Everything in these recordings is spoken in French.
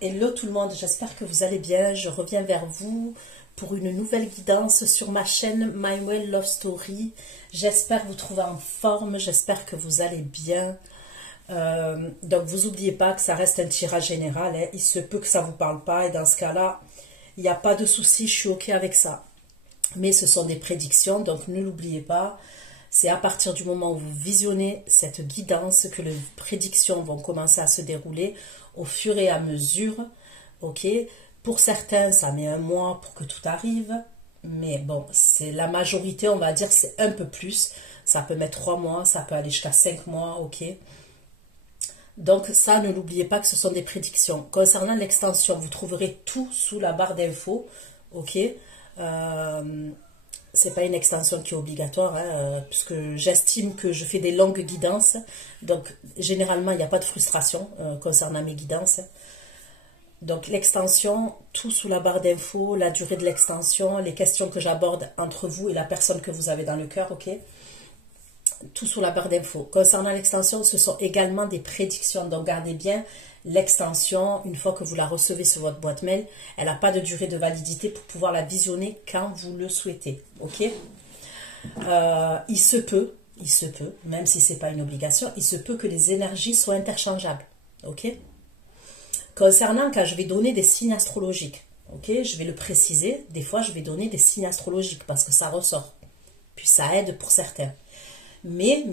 Hello tout le monde, j'espère que vous allez bien. Je reviens vers vous pour une nouvelle guidance sur ma chaîne My Well Love Story. J'espère vous trouver en forme, j'espère que vous allez bien. Donc vous n'oubliez pas que ça reste un tirage général, hein. Il se peut que ça ne vous parle pas et dans ce cas-là, il n'y a pas de souci, je suis ok avec ça. Mais ce sont des prédictions, donc ne l'oubliez pas. C'est à partir du moment où vous visionnez cette guidance que les prédictions vont commencer à se dérouler au fur et à mesure. Ok, pour certains, ça met un mois pour que tout arrive. Mais bon, c'est la majorité, on va dire, c'est un peu plus. Ça peut mettre 3 mois, ça peut aller jusqu'à 5 mois, ok. Donc ça, ne l'oubliez pas que ce sont des prédictions. Concernant l'extension, vous trouverez tout sous la barre d'infos, ok. C'est pas une extension qui est obligatoire, hein, puisque j'estime que je fais des longues guidances. Donc, généralement, il n'y a pas de frustration concernant mes guidances. Donc, l'extension, tout sous la barre d'infos, la durée de l'extension, les questions que j'aborde entre vous et la personne que vous avez dans le cœur, ok? Tout sous la barre d'infos. Concernant l'extension, ce sont également des prédictions. Donc, gardez bien l'extension, une fois que vous la recevez sur votre boîte mail, elle n'a pas de durée de validité pour pouvoir la visionner quand vous le souhaitez. Ok, il se peut, même si ce n'est pas une obligation, il se peut que les énergies soient interchangeables. Ok, concernant quand je vais donner des signes astrologiques, ok, je vais le préciser, des fois je vais donner des signes astrologiques parce que ça ressort. Puis ça aide pour certains. Mais,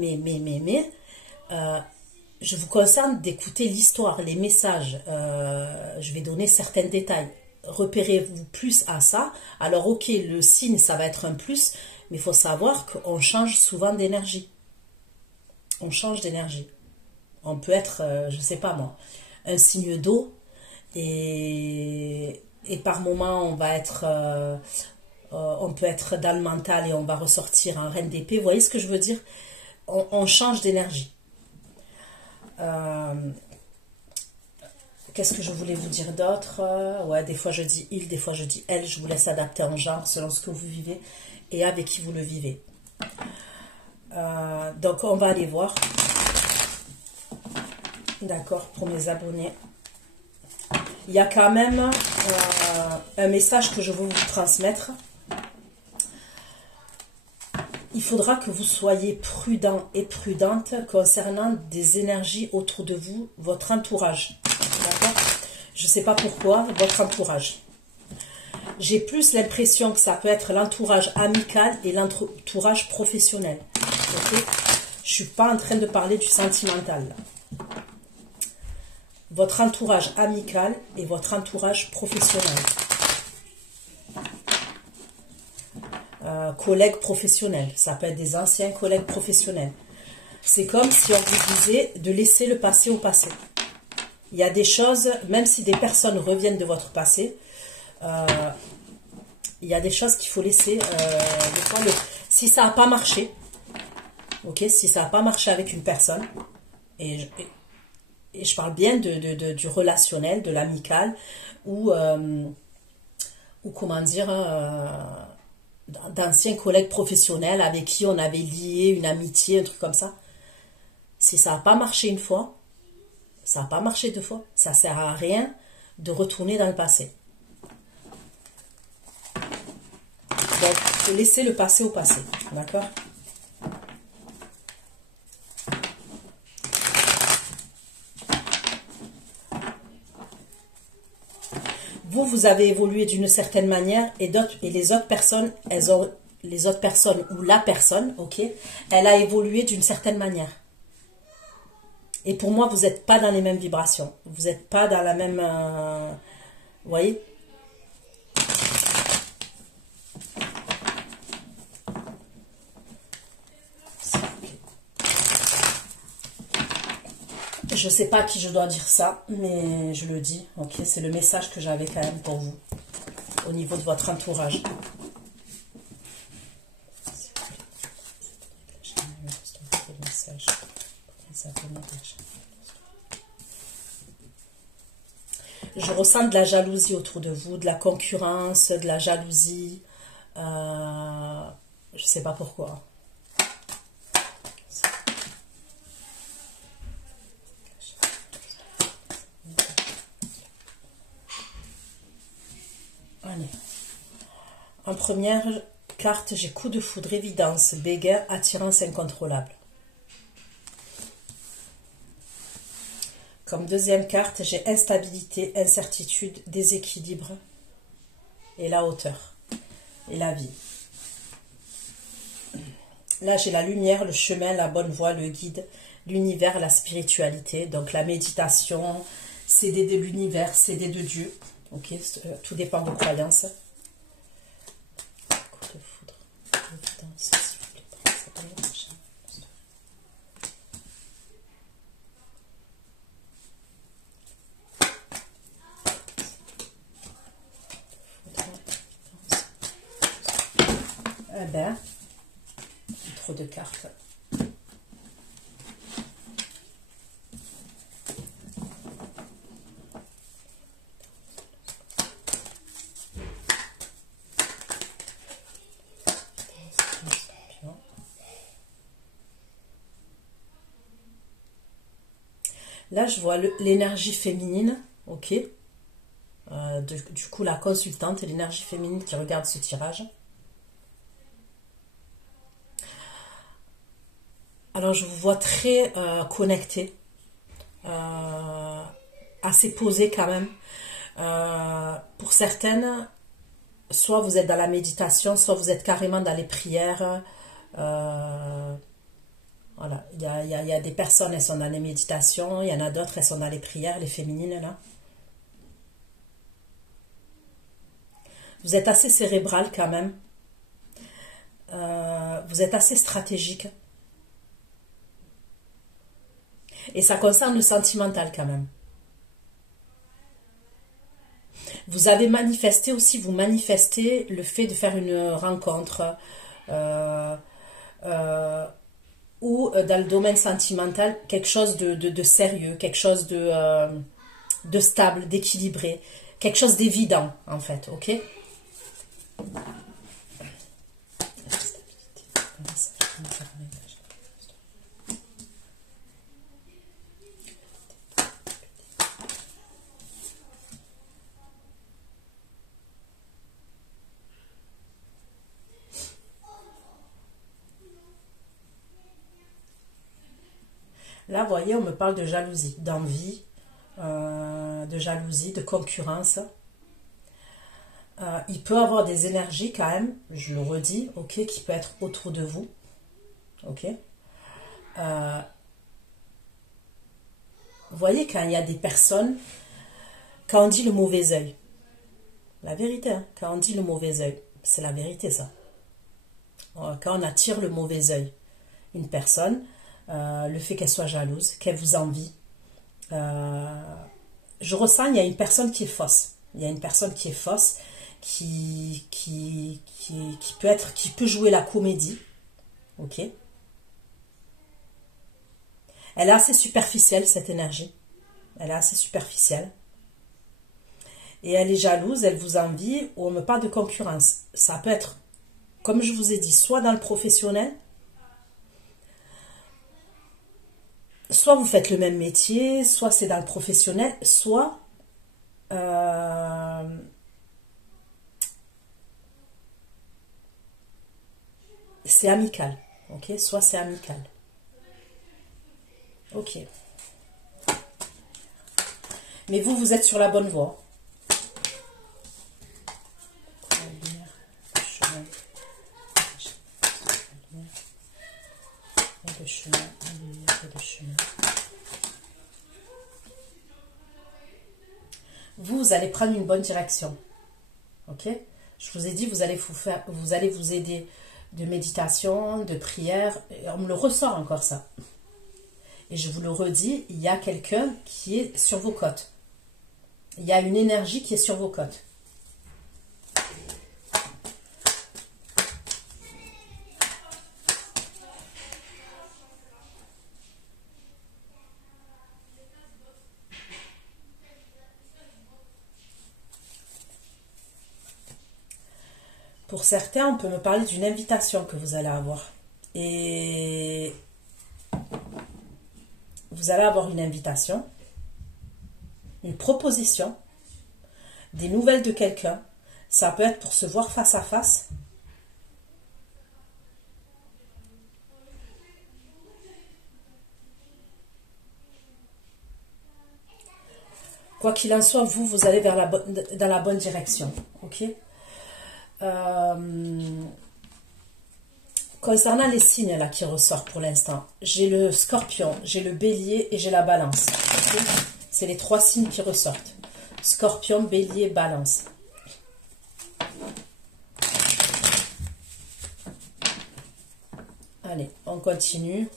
je vous conseille d'écouter l'histoire, les messages. Je vais donner certains détails. Repérez-vous plus à ça. Alors, ok, le signe, ça va être un plus, mais il faut savoir qu'on change souvent d'énergie. On change d'énergie. On peut être, je ne sais pas moi, un signe d'eau et par moment, on va être... on peut être dans le mental et on va ressortir en reine d'épée. Vous voyez ce que je veux dire? On change d'énergie. Qu'est-ce que je voulais vous dire d'autre? Ouais, des fois je dis il, des fois je dis elle. Je vous laisse adapter en genre selon ce que vous vivez et avec qui vous le vivez. Donc on va aller voir. D'accord, pour mes abonnés. Il y a quand même un message que je veux vous transmettre. Il faudra que vous soyez prudent et prudente concernant des énergies autour de vous, votre entourage. D'accord? Je ne sais pas pourquoi, votre entourage. J'ai plus l'impression que ça peut être l'entourage amical et l'entourage professionnel. Okay? Je ne suis pas en train de parler du sentimental. Là. Votre entourage amical et votre entourage professionnel. Collègues professionnels, ça peut être des anciens collègues professionnels. C'est comme si on vous disait de laisser le passé au passé. Il y a des choses, même si des personnes reviennent de votre passé, il y a des choses qu'il faut laisser. Si ça n'a pas marché, ok, si ça n'a pas marché avec une personne, et je parle bien du relationnel, de l'amical, ou comment dire... d'anciens collègues professionnels avec qui on avait lié une amitié, un truc comme ça. Si ça n'a pas marché une fois, ça n'a pas marché 2 fois, ça ne sert à rien de retourner dans le passé. Donc, il faut laisser le passé au passé, d'accord? Vous avez évolué d'une certaine manière et les autres personnes, ou la personne, ok, elle a évolué d'une certaine manière. Et pour moi, vous n'êtes pas dans les mêmes vibrations. Vous n'êtes pas dans la même... vous voyez? Je ne sais pas à qui je dois dire ça, mais je le dis. Ok, c'est le message que j'avais quand même pour vous, au niveau de votre entourage. Je ressens de la jalousie autour de vous, de la concurrence, de la jalousie. Je ne sais pas pourquoi. Allez. En première carte, j'ai coup de foudre, évidence, béguin, attirance incontrôlable. Comme deuxième carte, j'ai instabilité, incertitude, déséquilibre et la hauteur et la vie. Là, j'ai la lumière, le chemin, la bonne voie, le guide, l'univers, la spiritualité. Donc, la méditation, s'aider de l'univers, s'aider de Dieu. Ok, tout dépend de vos croyances. Coup de foudre, évidence, s'il vous plaît, prends ça dans le machin. Eh ben, trop de cartes. Là, je vois l'énergie féminine, ok. Du coup, la consultante et l'énergie féminine qui regarde ce tirage. Alors, je vous vois très connecté, assez posé quand même. Pour certaines, soit vous êtes dans la méditation, soit vous êtes carrément dans les prières. Voilà, il y a des personnes, elles sont dans les méditations, il y en a d'autres, elles sont dans les prières, les féminines, là. Vous êtes assez cérébral quand même. Vous êtes assez stratégique. Et ça concerne le sentimental quand même. Vous avez manifesté aussi, vous manifestez le fait de faire une rencontre ou dans le domaine sentimental, quelque chose de sérieux, quelque chose de stable, d'équilibré, quelque chose d'évident en fait, ok? Là, vous voyez, on me parle de jalousie, d'envie, de jalousie, de concurrence. Il peut avoir des énergies quand même, je le redis, ok, qui peut être autour de vous, ok. Vous voyez, quand il y a des personnes, quand on dit le mauvais œil, la vérité, hein, quand on dit le mauvais œil, c'est la vérité ça. Quand on attire le mauvais œil, une personne, le fait qu'elle soit jalouse, qu'elle vous envie, je ressens, il y a une personne qui est fausse. Il y a une personne qui est fausse, qui peut jouer la comédie, ok. Elle est assez superficielle, cette énergie. Elle est assez superficielle. Et elle est jalouse, elle vous envie, ou on me parle de concurrence. Ça peut être, comme je vous ai dit, soit dans le professionnel, soit vous faites le même métier, soit c'est dans le professionnel, soit c'est amical, ok, soit c'est amical, ok. Mais vous êtes sur la bonne voie. Vous allez prendre une bonne direction, ok. Je vous ai dit, vous allez vous aider de méditation, de prière, et on me le ressort encore ça. Et je vous le redis, il y a quelqu'un qui est sur vos côtes. Il y a une énergie qui est sur vos côtes. Pour certains, on peut me parler d'une invitation que vous allez avoir. Et vous allez avoir une invitation, une proposition, des nouvelles de quelqu'un. Ça peut être pour se voir face à face. Quoi qu'il en soit, vous allez vers dans la bonne direction. Ok. Concernant les signes là qui ressortent pour l'instant, j'ai le scorpion, j'ai le bélier et j'ai la balance. Okay, c'est les 3 signes qui ressortent. Scorpion, bélier, balance. Allez, on continue.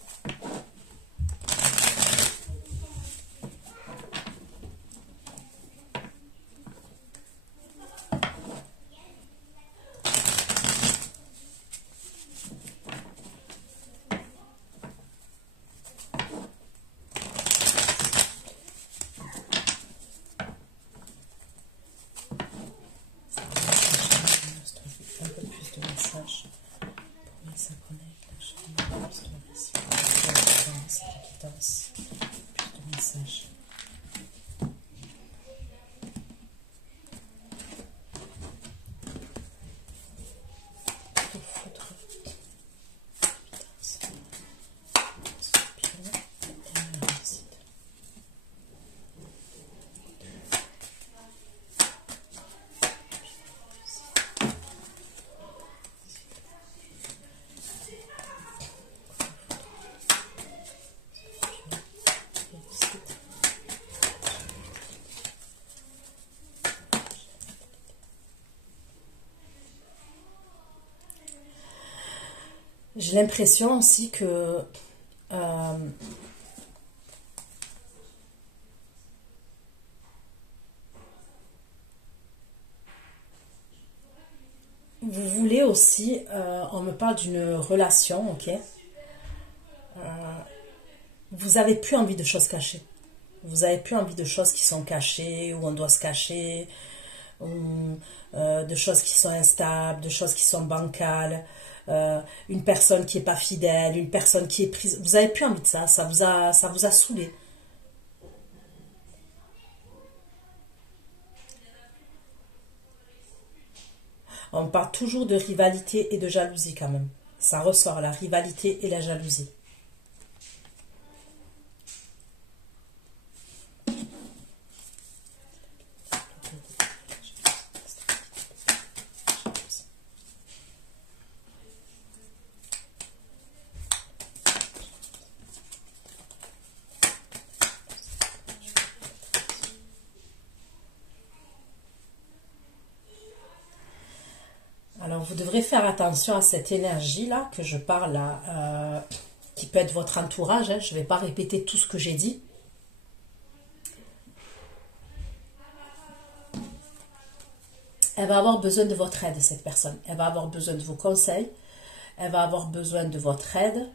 J'ai l'impression aussi que vous voulez aussi, on me parle d'une relation, ok? Vous avez plus envie de choses cachées. Vous avez plus envie de choses qui sont cachées, où on doit se cacher, ou, de choses qui sont instables, de choses qui sont bancales. Une personne qui n'est pas fidèle, une personne qui est prise. Vous n'avez plus envie de ça, ça vous a saoulé. On parle toujours de rivalité et de jalousie quand même. Ça ressort, la rivalité et la jalousie. Alors, vous devrez faire attention à cette énergie-là que je parle là, qui peut être votre entourage. Hein. Je ne vais pas répéter tout ce que j'ai dit. Elle va avoir besoin de votre aide, cette personne. Elle va avoir besoin de vos conseils. Elle va avoir besoin de votre aide.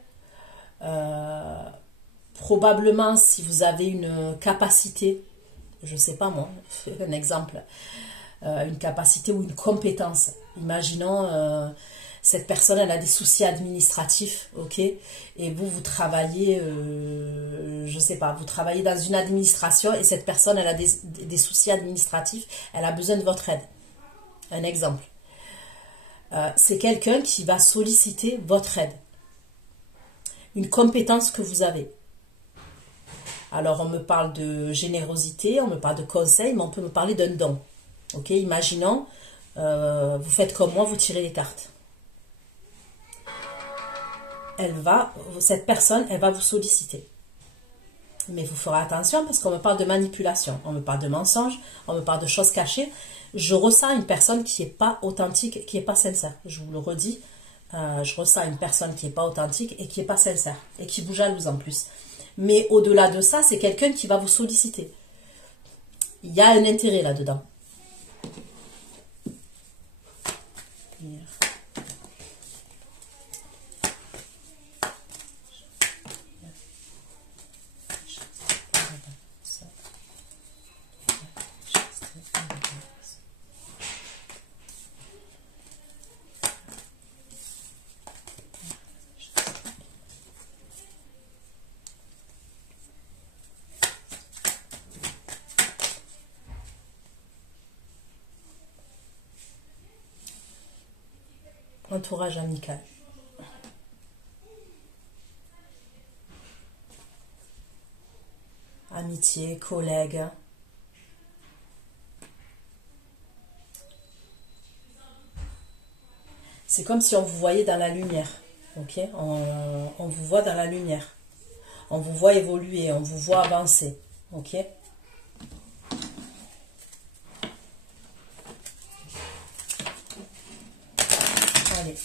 Probablement, si vous avez une capacité, je ne sais pas moi, un exemple, une capacité ou une compétence. Imaginons, cette personne, elle a des soucis administratifs, ok? Et vous travaillez, je ne sais pas, vous travaillez dans une administration et cette personne, elle a des soucis administratifs, elle a besoin de votre aide. Un exemple. C'est quelqu'un qui va solliciter votre aide. Une compétence que vous avez. Alors, on me parle de générosité, on me parle de conseil, mais on peut me parler d'un don. Ok, imaginons, vous faites comme moi, vous tirez les cartes. Cette personne, elle va vous solliciter. Mais vous ferez attention parce qu'on me parle de manipulation, on me parle de mensonges, on me parle de choses cachées. Je ressens une personne qui n'est pas authentique, qui n'est pas sincère. Je vous le redis, je ressens une personne qui n'est pas authentique et qui n'est pas sincère et qui vous jalouse en plus. Mais au-delà de ça, c'est quelqu'un qui va vous solliciter. Il y a un intérêt là-dedans. Entourage amical. Amitié, collègues. C'est comme si on vous voyait dans la lumière. Ok, on vous voit dans la lumière. On vous voit évoluer, on vous voit avancer. Ok. Allez.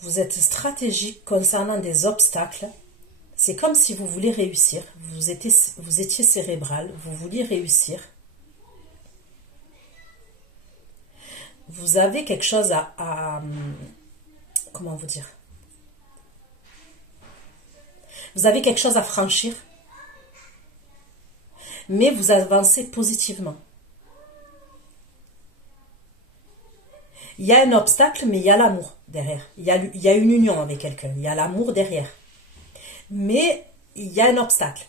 Vous êtes stratégique concernant des obstacles. C'est comme si vous voulez réussir. Vous étiez cérébral, vous vouliez réussir. Vous avez quelque chose comment vous dire? Vous avez quelque chose à franchir, mais vous avancez positivement. Il y a un obstacle, mais il y a l'amour derrière. Il y a une union avec quelqu'un. Il y a l'amour derrière. Mais il y a un obstacle.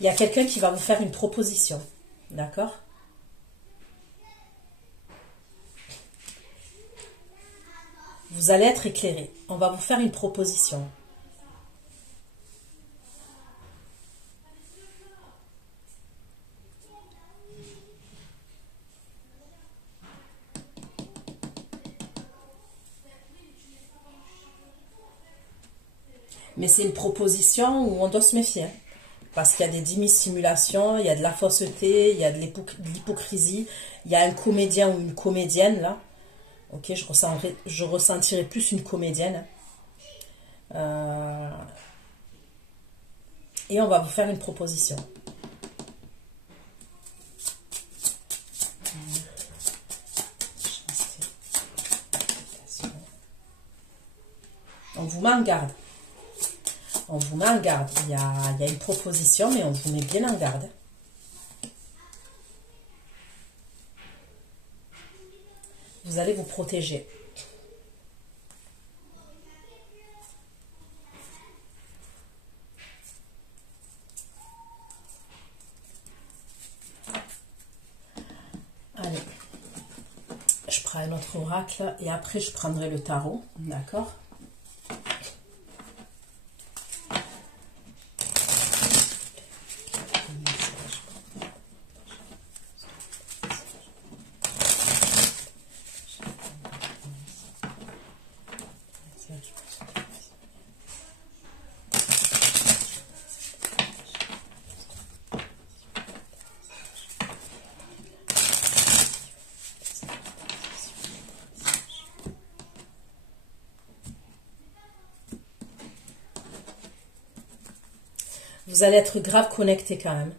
Il y a quelqu'un qui va vous faire une proposition, d'accord? Vous allez être éclairé. On va vous faire une proposition. Mais c'est une proposition où on doit se méfier. Parce qu'il y a des dissimulations, il y a de la fausseté, il y a de l'hypocrisie. Il y a un comédien ou une comédienne, là. Ok, je ressentirais plus une comédienne. Et on va vous faire une proposition. On vous met en garde. On vous met en garde. Il y a une proposition, mais on vous met bien en garde. Vous allez vous protéger. Allez. Je prends un autre oracle et après je prendrai le tarot. D'accord ? Vous allez être grave connecté quand même.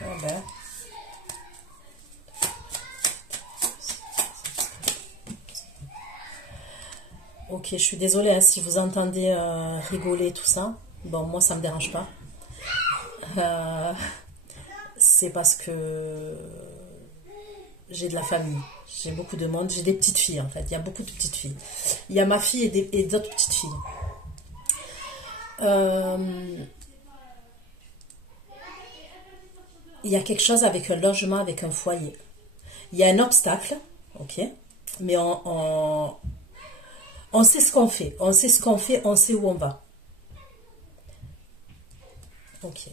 Voilà. Ok, je suis désolée hein, si vous entendez rigoler tout ça. Bon, moi ça me dérange pas. C'est parce que j'ai de la famille, j'ai beaucoup de monde, j'ai des petites filles en fait, il y a beaucoup de petites filles. Il y a ma fille et d'autres petites filles. Il y a quelque chose avec un logement, avec un foyer. Il y a un obstacle, ok, mais on sait ce qu'on fait, on sait ce qu'on fait, on sait où on va. Ok.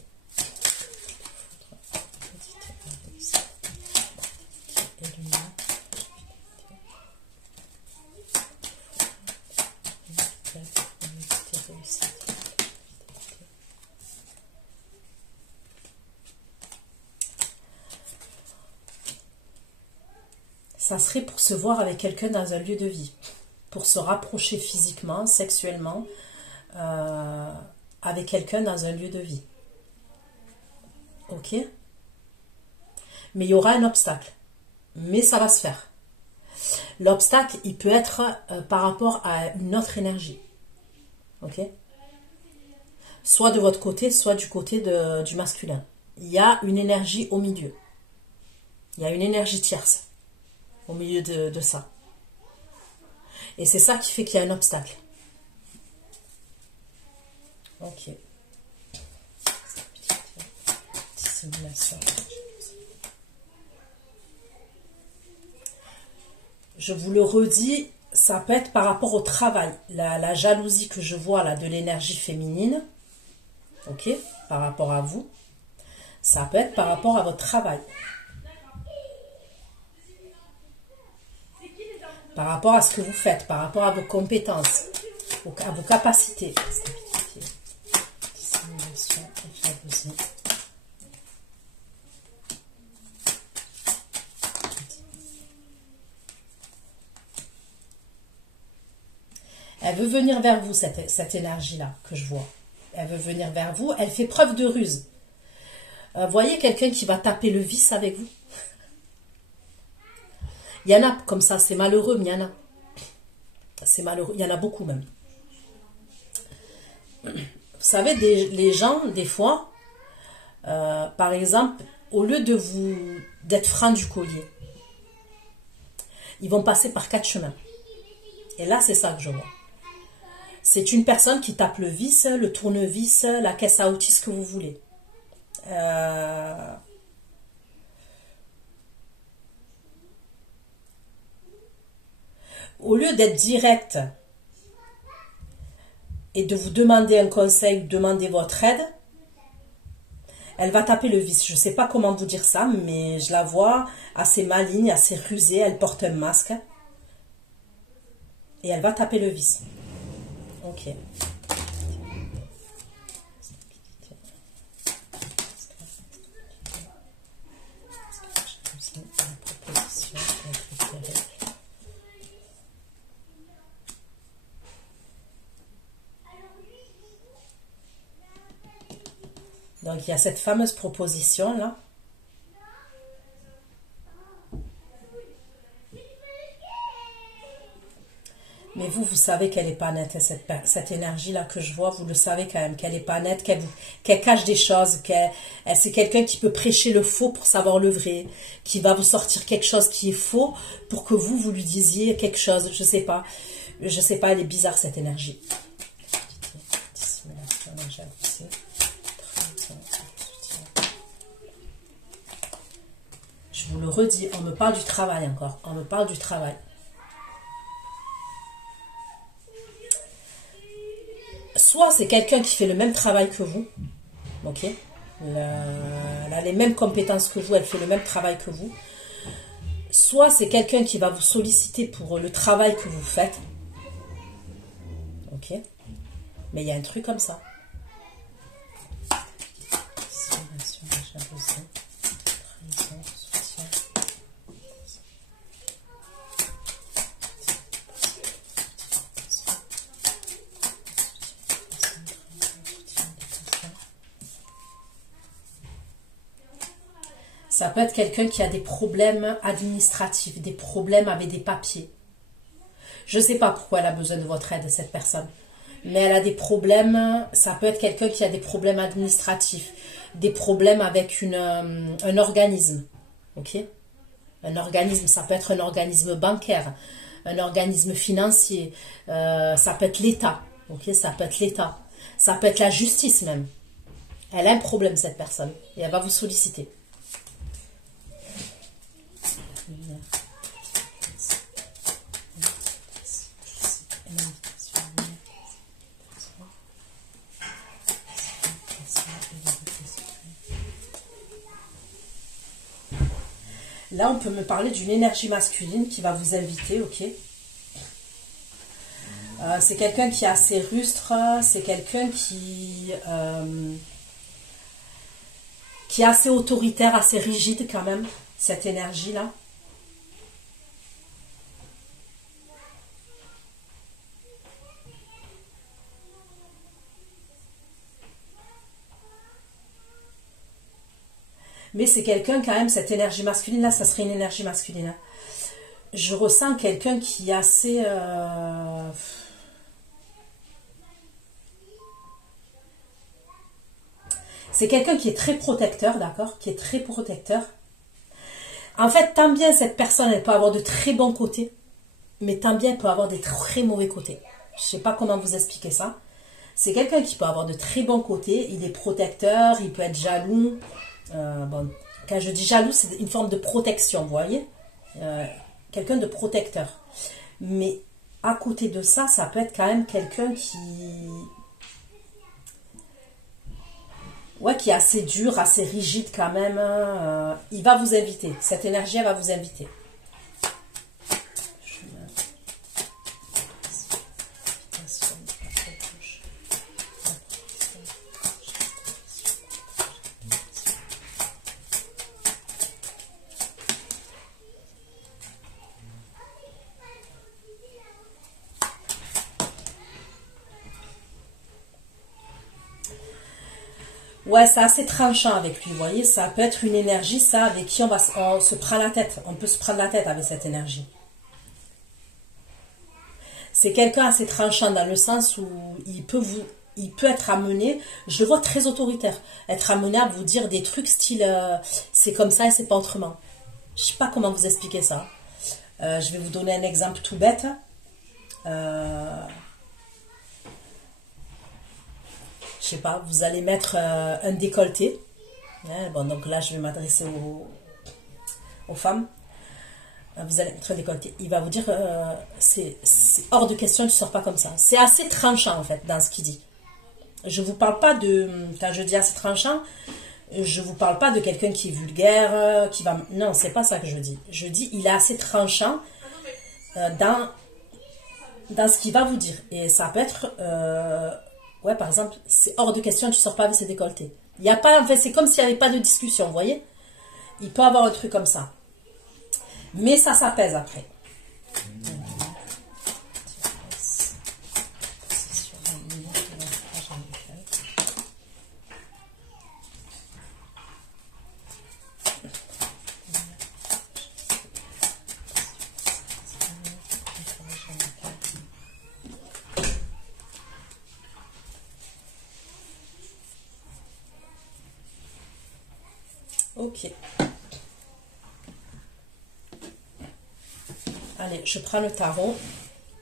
Ça serait pour se voir avec quelqu'un dans un lieu de vie, pour se rapprocher physiquement, sexuellement, avec quelqu'un dans un lieu de vie. Ok? Mais il y aura un obstacle. Mais ça va se faire. L'obstacle, il peut être par rapport à une autre énergie. Ok? Soit de votre côté, soit du côté du masculin. Il y a une énergie au milieu. Il y a une énergie tierce au milieu de ça. Et c'est ça qui fait qu'il y a un obstacle. Ok. Je vous le redis, ça peut être par rapport au travail. La jalousie que je vois là de l'énergie féminine, ok, par rapport à vous, ça peut être par rapport à votre travail. Par rapport à ce que vous faites, par rapport à vos compétences, à vos capacités. Elle veut venir vers vous, cette énergie-là que je vois. Elle veut venir vers vous, elle fait preuve de ruse. Voyez quelqu'un qui va taper le vice avec vous. Il y en a comme ça, c'est malheureux, mais il y en a. C'est malheureux, il y en a beaucoup même. Vous savez, les gens, des fois, par exemple, au lieu d'être francs du collier, ils vont passer par 4 chemins. Et là, c'est ça que je vois. C'est une personne qui tape le vis, le tournevis, la caisse à outils, ce que vous voulez. Au lieu d'être direct et de vous demander un conseil, demander votre aide, elle va taper le vis. Je ne sais pas comment vous dire ça, mais je la vois assez maligne, assez rusée. Elle porte un masque. Et elle va taper le vis. Ok. Donc, il y a cette fameuse proposition-là. Mais vous savez qu'elle n'est pas nette, cette énergie-là que je vois, vous le savez quand même, qu'elle n'est pas nette, qu'elle cache des choses, c'est quelqu'un qui peut prêcher le faux pour savoir le vrai, qui va vous sortir quelque chose qui est faux pour que vous lui disiez quelque chose, je sais pas, elle est bizarre cette énergie. Je vous le redis, on me parle du travail encore, on me parle du travail. Soit c'est quelqu'un qui fait le même travail que vous, ok, elle a les mêmes compétences que vous, elle fait le même travail que vous. Soit c'est quelqu'un qui va vous solliciter pour le travail que vous faites, ok, mais il y a un truc comme ça. Ça peut être quelqu'un qui a des problèmes administratifs, des problèmes avec des papiers. Je ne sais pas pourquoi elle a besoin de votre aide, cette personne. Mais elle a des problèmes, ça peut être quelqu'un qui a des problèmes administratifs, des problèmes avec un organisme. Ok? Un organisme, ça peut être un organisme bancaire, un organisme financier, ça peut être l'État. Ok? Ça peut être l'État. Ça peut être la justice même. Elle a un problème, cette personne, et elle va vous solliciter. Là, on peut me parler d'une énergie masculine qui va vous inviter, ok? C'est quelqu'un qui est assez rustre, c'est quelqu'un qui est assez autoritaire, assez rigide quand même, cette énergie-là. Mais c'est quelqu'un quand même, cette énergie masculine là, ça serait une énergie masculine. Je ressens quelqu'un qui est assez... C'est quelqu'un qui est très protecteur, d'accord? Qui est très protecteur. En fait, tant bien cette personne, elle peut avoir de très bons côtés, mais tant bien elle peut avoir des très mauvais côtés. Je ne sais pas comment vous expliquer ça. C'est quelqu'un qui peut avoir de très bons côtés, il est protecteur, il peut être jaloux. Bon, quand je dis jaloux, c'est une forme de protection, vous voyez, quelqu'un de protecteur. Mais à côté de ça, ça peut être quand même quelqu'un qui est assez dur, assez rigide quand même. Il va vous inviter, cette énergie, elle va vous inviter. Ouais, c'est assez tranchant avec lui, vous voyez, ça peut être une énergie, ça, avec qui on se prend la tête, on peut se prendre la tête avec cette énergie. C'est quelqu'un assez tranchant dans le sens où il peut être amené, je le vois très autoritaire, être amené à vous dire des trucs style, c'est comme ça et c'est pas autrement. Je sais pas comment vous expliquer ça. Je vais vous donner un exemple tout bête. Je sais pas, vous allez mettre un décolleté. Bon, donc là, je vais m'adresser aux femmes. Vous allez mettre un décolleté. Il va vous dire, c'est hors de question, tu ne sors pas comme ça. C'est assez tranchant, en fait, dans ce qu'il dit. Je vous parle pas de, quand je dis assez tranchant, je vous parle pas de quelqu'un qui est vulgaire, qui va... Non, c'est pas ça que je dis. Je dis, il est assez tranchant dans ce qu'il va vous dire. Et ça peut être... ouais, par exemple, c'est hors de question, tu sors pas avec ses décolletés. Il y a pas, en fait, c'est comme s'il n'y avait pas de discussion, vous voyez. Il peut avoir un truc comme ça. Mais ça s'apaise après. Ok. Allez, je prends le tarot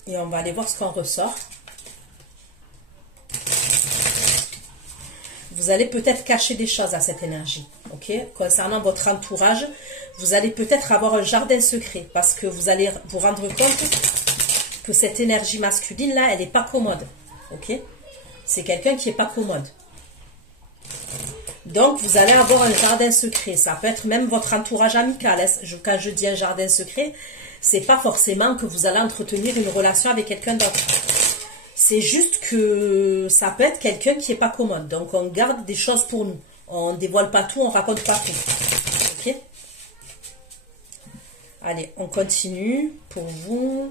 et on va aller voir ce qu'on ressort. Vous allez peut-être cacher des choses à cette énergie, ok? Concernant votre entourage, vous allez peut-être avoir un jardin secret parce que vous allez vous rendre compte que cette énergie masculine là, elle n'est pas commode, ok? C'est quelqu'un qui n'est pas commode. Donc, vous allez avoir un jardin secret. Ça peut être même votre entourage amical. Quand je dis un jardin secret, c'est pas forcément que vous allez entretenir une relation avec quelqu'un d'autre. C'est juste que ça peut être quelqu'un qui n'est pas commode. Donc, on garde des choses pour nous. On ne dévoile pas tout, on ne raconte pas tout. Ok? Allez, on continue. Pour vous,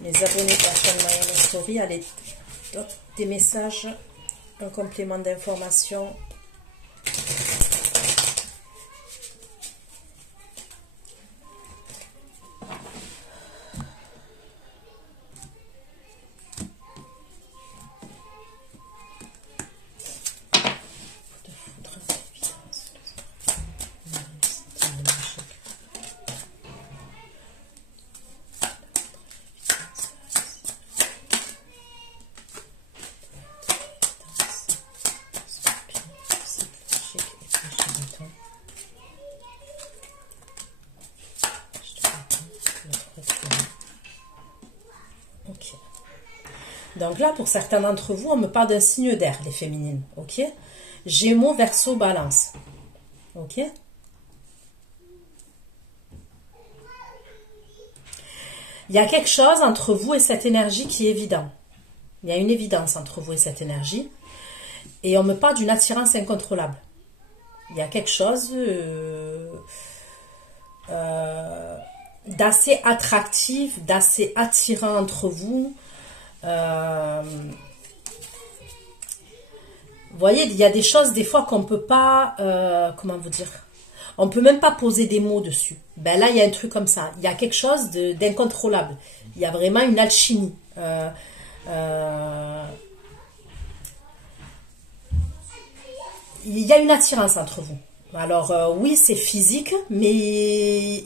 les abonnés de la chaîne Marianne Story, allez, des messages, un complément d'information. Donc là, pour certains d'entre vous, on me parle d'un signe d'air, les féminines. Ok? Gémeaux, Verseau, Balance. Ok? Il y a quelque chose entre vous et cette énergie qui est évident. Il y a une évidence entre vous et cette énergie. Et on me parle d'une attirance incontrôlable. Il y a quelque chose d'assez attractif, d'assez attirant entre vous. Vous voyez, il y a des choses des fois qu'on ne peut pas, comment vous dire, on ne peut même pas poser des mots dessus. Ben là, il y a un truc comme ça. Il y a quelque chose d'incontrôlable. Il y a vraiment une alchimie. Il y a une attirance entre vous. Alors oui, c'est physique, mais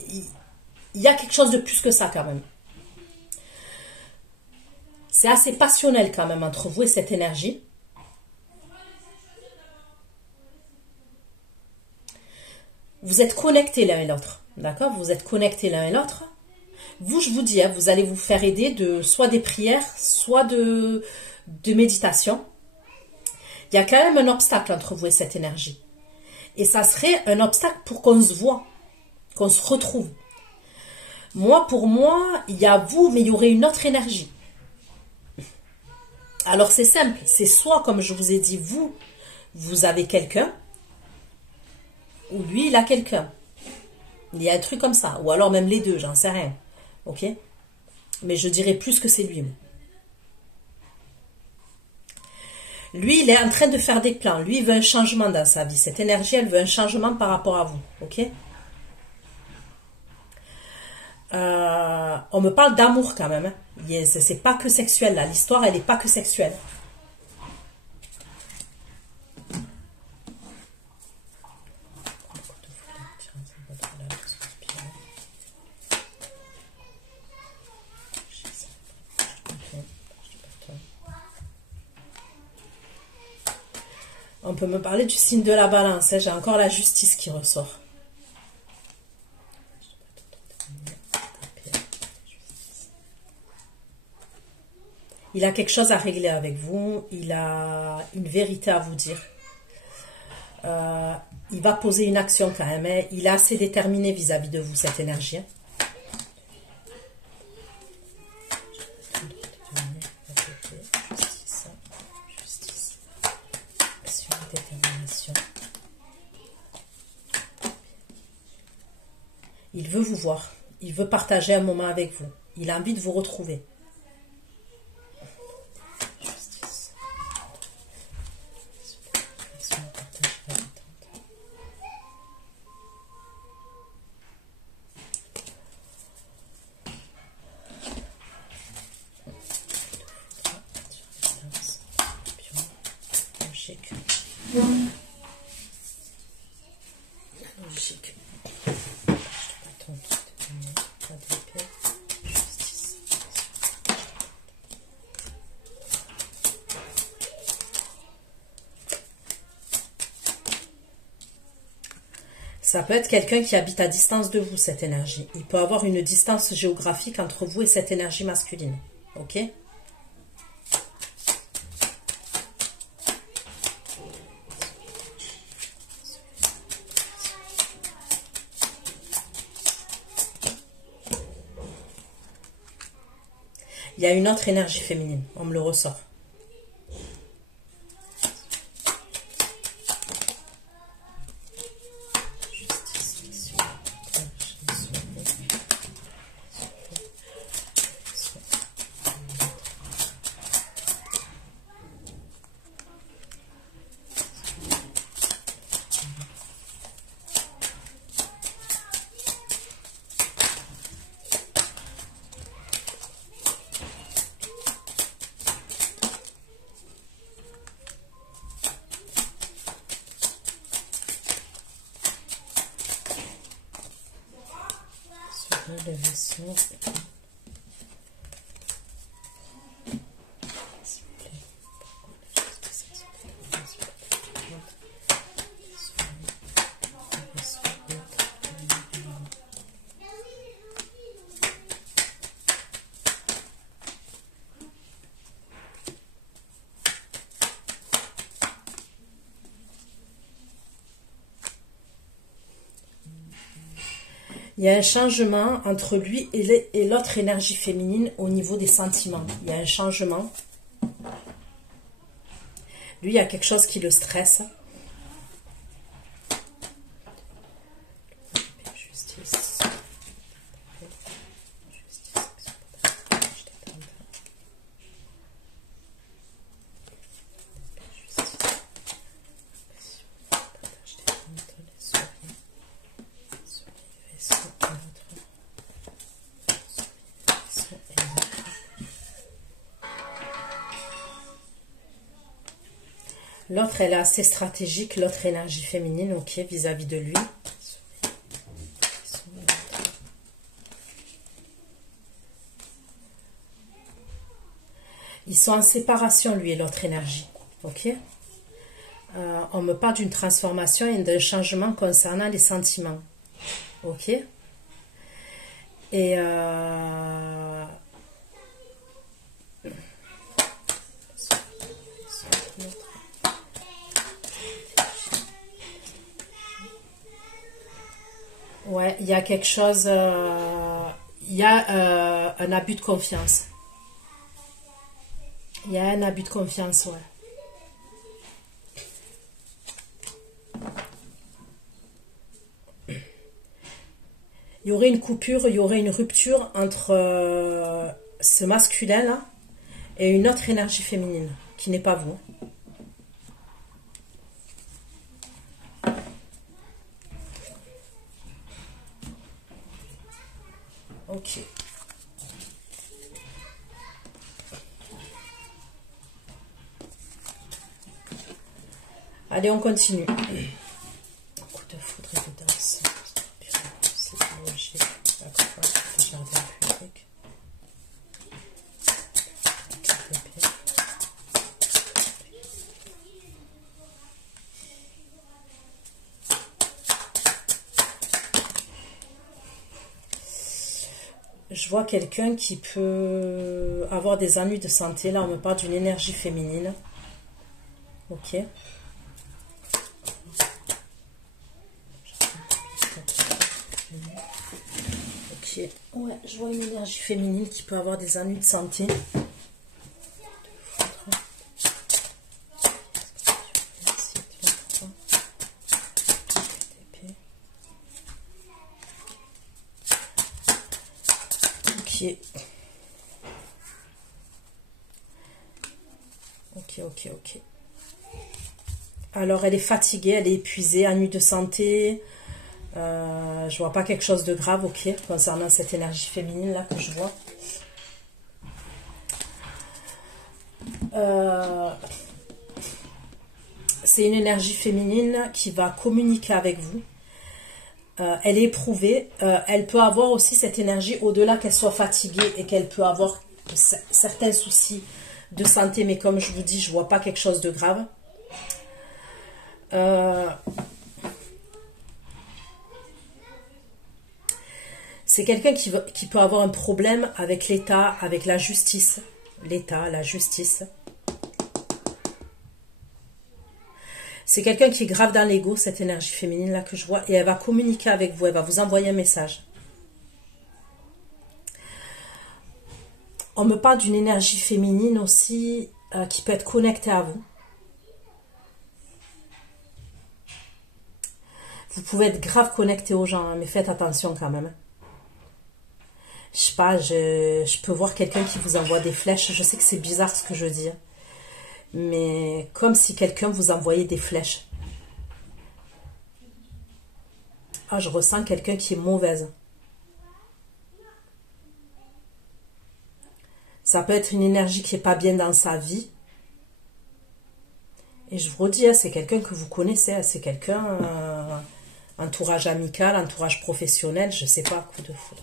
il y a quelque chose de plus que ça quand même. C'est assez passionnel quand même entre vous et cette énergie. Vous êtes connectés l'un et l'autre. D'accord? Vous êtes connectés l'un et l'autre. Vous, je vous dis, hein, vous allez vous faire aider de soit des prières, soit de méditation. Il y a quand même un obstacle entre vous et cette énergie. Et ça serait un obstacle pour qu'on se voit, qu'on se retrouve. Moi, pour moi, il y a vous, mais il y aurait une autre énergie. Alors c'est simple, c'est soit, comme je vous ai dit, vous avez quelqu'un, ou lui, il a quelqu'un. Il y a un truc comme ça, ou alors même les deux, j'en sais rien. Ok? Mais je dirais plus que c'est lui. Lui, il est en train de faire des plans. Lui, il veut un changement dans sa vie. Cette énergie, elle veut un changement par rapport à vous. Ok? On me parle d'amour quand même. Hein. C'est pas que sexuel là. L'histoire, elle n'est pas que sexuelle. On peut me parler du signe de la balance. Hein. J'ai encore la justice qui ressort. Il a quelque chose à régler avec vous. Il a une vérité à vous dire. Il va poser une action quand même. Hein. Il est assez déterminé vis-à-vis de vous, cette énergie. Hein. Il veut vous voir. Il veut partager un moment avec vous. Il a envie de vous retrouver. Ça peut être quelqu'un qui habite à distance de vous, cette énergie. Il peut avoir une distance géographique entre vous et cette énergie masculine. Ok? Il y a une autre énergie féminine. On me le ressort. Le vaisseau. Il y a un changement entre lui et l'autre énergie féminine au niveau des sentiments. Il y a un changement. Lui, il y a quelque chose qui le stresse. L'autre, elle est assez stratégique, l'autre énergie féminine, ok, vis-à-vis de lui. Ils sont en séparation, lui et l'autre énergie, ok. On me parle d'une transformation et d'un changement concernant les sentiments, ok. Et ouais, il y a quelque chose, il y a un abus de confiance. Il y a un abus de confiance, ouais. Il y aurait une coupure, il y aurait une rupture entre ce masculin-là et une autre énergie féminine, qui n'est pas vous. Ok. Allez, on continue. Coup de foudre et de danse. C'est logique. D'accord. Jardin public. Je vois quelqu'un qui peut avoir des ennuis de santé. Là, on me parle d'une énergie féminine. Ok. Ok. Ouais, je vois une énergie féminine qui peut avoir des ennuis de santé. Ok. Alors, elle est fatiguée, elle est épuisée, ennuis de santé. Je vois pas quelque chose de grave, ok, concernant cette énergie féminine là que je vois. C'est une énergie féminine qui va communiquer avec vous. Elle est éprouvée. Elle peut avoir aussi cette énergie au-delà qu'elle soit fatiguée et qu'elle peut avoir certains soucis de santé, mais comme je vous dis, je vois pas quelque chose de grave. C'est quelqu'un qui peut avoir un problème avec l'État, avec la justice. L'État, la justice. C'est quelqu'un qui est grave dans l'ego, cette énergie féminine là que je vois, et elle va communiquer avec vous, elle va vous envoyer un message. On me parle d'une énergie féminine aussi qui peut être connectée à vous. Vous pouvez être grave connecté aux gens, hein, mais faites attention quand même. Je sais pas, je peux voir quelqu'un qui vous envoie des flèches. Je sais que c'est bizarre ce que je dis, mais comme si quelqu'un vous envoyait des flèches. Ah, je ressens quelqu'un qui est mauvaise. Ça peut être une énergie qui n'est pas bien dans sa vie. Et je vous redis, c'est quelqu'un que vous connaissez, c'est quelqu'un, entourage amical, entourage professionnel, je sais pas, coup de foudre.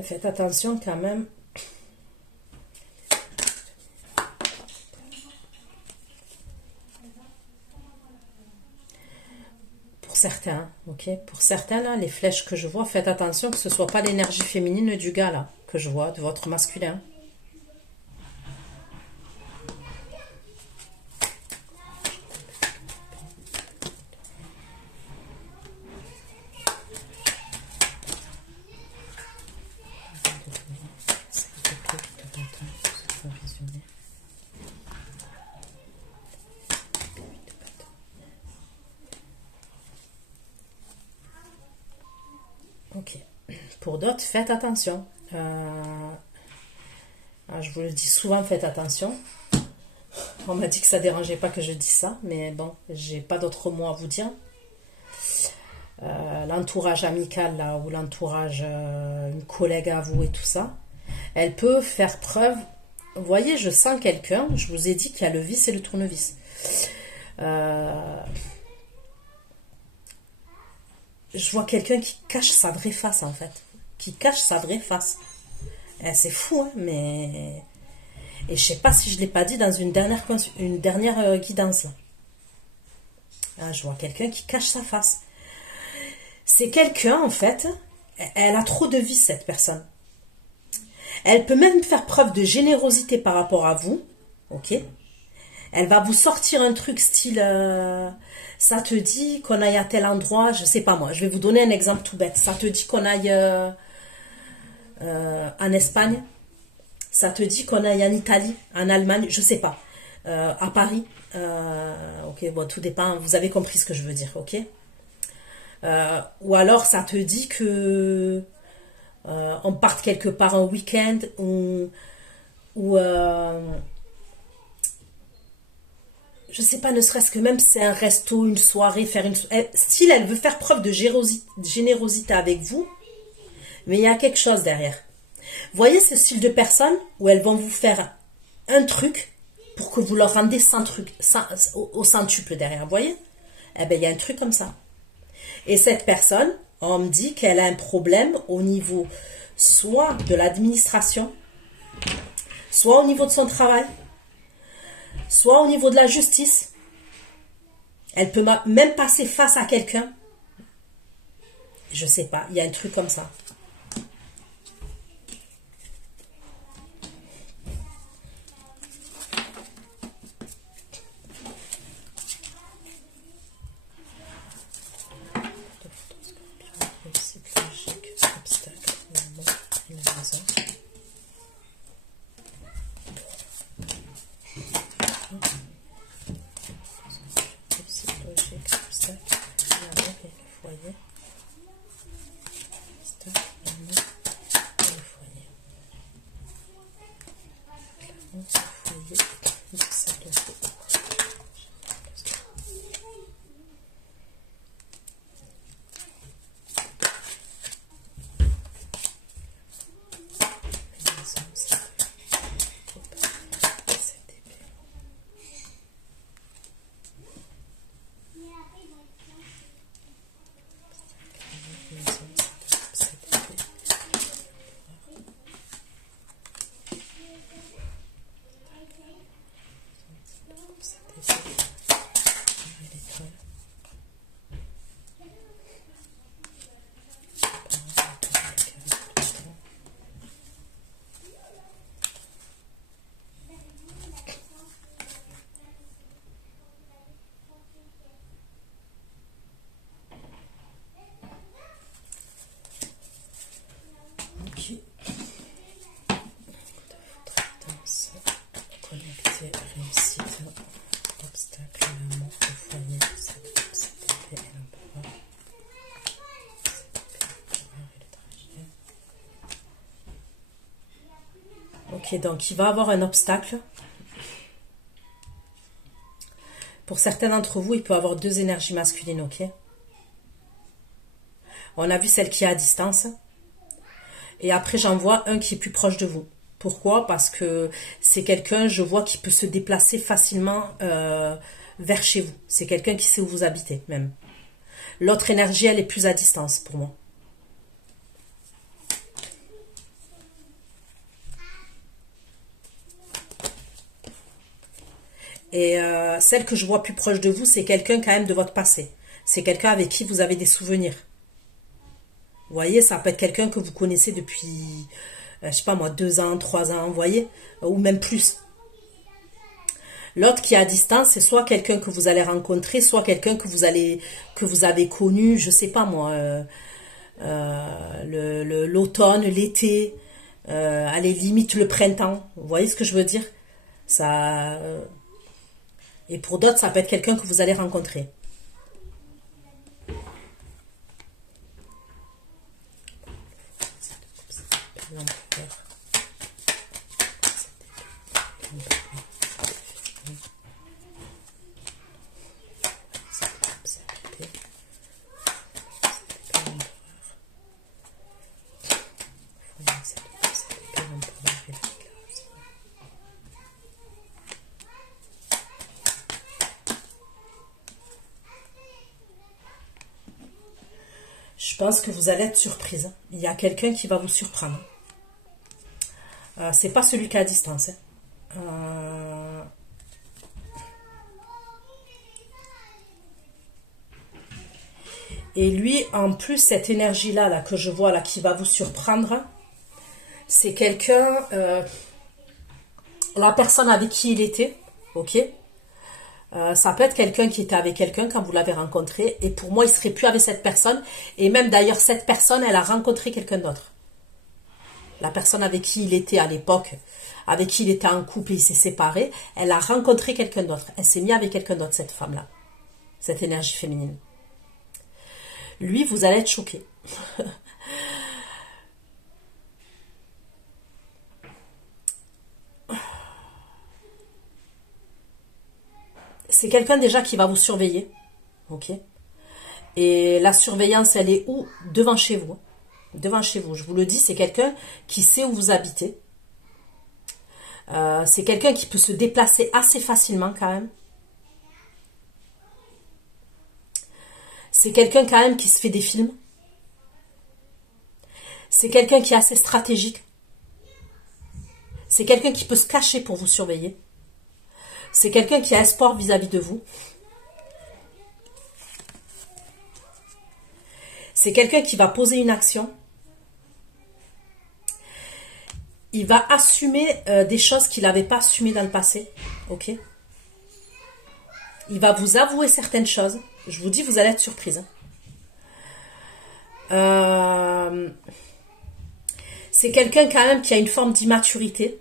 Faites attention quand même. certains, ok? Pour certains, là, les flèches que je vois, faites attention que ce ne soit pas l'énergie féminine du gars, là, que je vois, de votre masculin. Ok. Pour d'autres, faites attention. Je vous le dis souvent, faites attention. On m'a dit que ça dérangeait pas que je dise ça, mais bon, j'ai pas d'autres mots à vous dire. L'entourage amical là, ou l'entourage, une collègue à vous et tout ça, elle peut faire preuve. Vous voyez, je sens quelqu'un, je vous ai dit qu'il y a le vis et le tournevis. Je vois quelqu'un qui cache sa vraie face en fait. Qui cache sa vraie face. C'est fou, hein, mais... Et je sais pas si je ne l'ai pas dit dans une dernière guidance. Je vois quelqu'un qui cache sa face. C'est quelqu'un, en fait, elle a trop de vices, cette personne. Elle peut même faire preuve de générosité par rapport à vous. Ok. Elle va vous sortir un truc style... ça te dit qu'on aille à tel endroit, je sais pas moi. Je vais vous donner un exemple tout bête. Ça te dit qu'on aille en Espagne. Ça te dit qu'on aille en Italie, en Allemagne, je sais pas. À Paris. Ok, bon, tout dépend. Vous avez compris ce que je veux dire, ok. Ou alors ça te dit que on parte quelque part un week-end ou je sais pas, ne serait-ce que même c'est un resto, une soirée, style elle veut faire preuve de générosité avec vous, mais il y a quelque chose derrière. Voyez ce style de personnes où elles vont vous faire un truc pour que vous leur rendez 100 trucs, au centuple derrière, vous voyez? Eh bien, il y a un truc comme ça. Et cette personne, on me dit qu'elle a un problème au niveau soit de l'administration, soit au niveau de son travail, soit au niveau de la justice. Elle peut même passer face à quelqu'un. Je sais pas, il y a un truc comme ça. Ok, donc il va avoir un obstacle. Pour certains d'entre vous, il peut avoir deux énergies masculines, ok? On a vu celle qui est à distance. Et après, j'en vois un qui est plus proche de vous. Pourquoi? Parce que c'est quelqu'un, je vois, qui peut se déplacer facilement vers chez vous. C'est quelqu'un qui sait où vous habitez, même. L'autre énergie, elle est plus à distance pour moi. Et celle que je vois plus proche de vous, c'est quelqu'un quand même de votre passé. C'est quelqu'un avec qui vous avez des souvenirs. Vous voyez, ça peut être quelqu'un que vous connaissez depuis, je sais pas moi, 2 ans, 3 ans, vous voyez, ou même plus. L'autre qui est à distance, c'est soit quelqu'un que vous allez rencontrer, soit quelqu'un que vous avez connu, je sais pas moi, l'automne, l'été, allez, limite le printemps. Vous voyez ce que je veux dire? Ça, et pour d'autres, ça peut être quelqu'un que vous allez rencontrer. Je pense que vous allez être surprise. Il y a quelqu'un qui va vous surprendre. C'est pas celui qui est à distance. Et lui, en plus, cette énergie-là là, que je vois là, qui va vous surprendre, c'est quelqu'un, la personne avec qui il était, ok? Ça peut être quelqu'un qui était avec quelqu'un quand vous l'avez rencontré. Et pour moi, il ne serait plus avec cette personne. Et même d'ailleurs, cette personne, elle a rencontré quelqu'un d'autre. La personne avec qui il était à l'époque, avec qui il était en couple et il s'est séparé, elle a rencontré quelqu'un d'autre. Elle s'est mise avec quelqu'un d'autre, cette femme-là. Cette énergie féminine. Lui, vous allez être choqué. C'est quelqu'un déjà qui va vous surveiller. Ok. Et la surveillance, elle est où? Devant chez vous. Devant chez vous. Je vous le dis, c'est quelqu'un qui sait où vous habitez. C'est quelqu'un qui peut se déplacer assez facilement quand même. C'est quelqu'un quand même qui se fait des films. C'est quelqu'un qui est assez stratégique. C'est quelqu'un qui peut se cacher pour vous surveiller. C'est quelqu'un qui a espoir vis-à-vis de vous. C'est quelqu'un qui va poser une action. Il va assumer des choses qu'il n'avait pas assumées dans le passé. Ok? Il va vous avouer certaines choses. Je vous dis, vous allez être surprise. C'est quelqu'un quand même qui a une forme d'immaturité.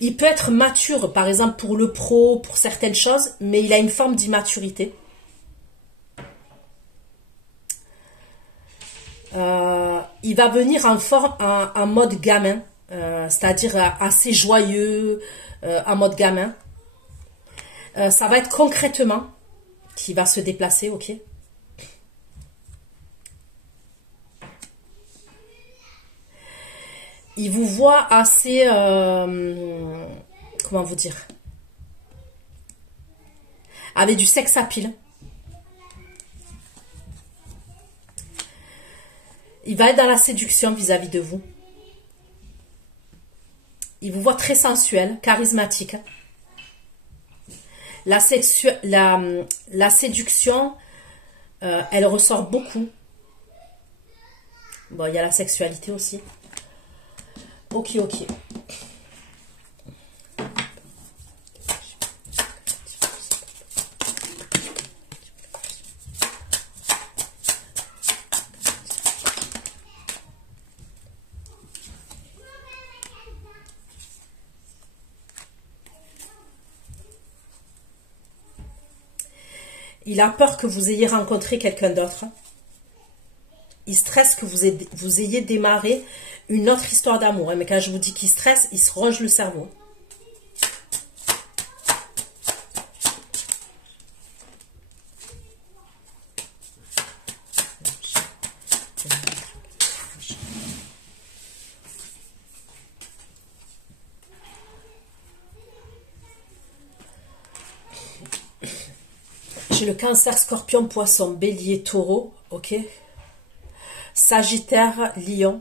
Il peut être mature, par exemple, pour le pro, pour certaines choses, mais il a une forme d'immaturité. Il va venir en mode gamin, c'est-à-dire assez joyeux, en mode gamin. Ça va être concrètement qui va se déplacer, ok? Il vous voit assez... comment vous dire? Avec du sex appeal. Il va être dans la séduction vis-à-vis de vous. Il vous voit très sensuel, charismatique. La séduction, elle ressort beaucoup. Bon, il y a la sexualité aussi. Ok, ok. Il a peur que vous ayez rencontré quelqu'un d'autre. Il stresse que vous ayez démarré une autre histoire d'amour. Mais quand je vous dis qu'il stresse, il se ronge le cerveau. J'ai le Cancer, Scorpion, Poisson, Bélier, Taureau, ok. Sagittaire, Lion.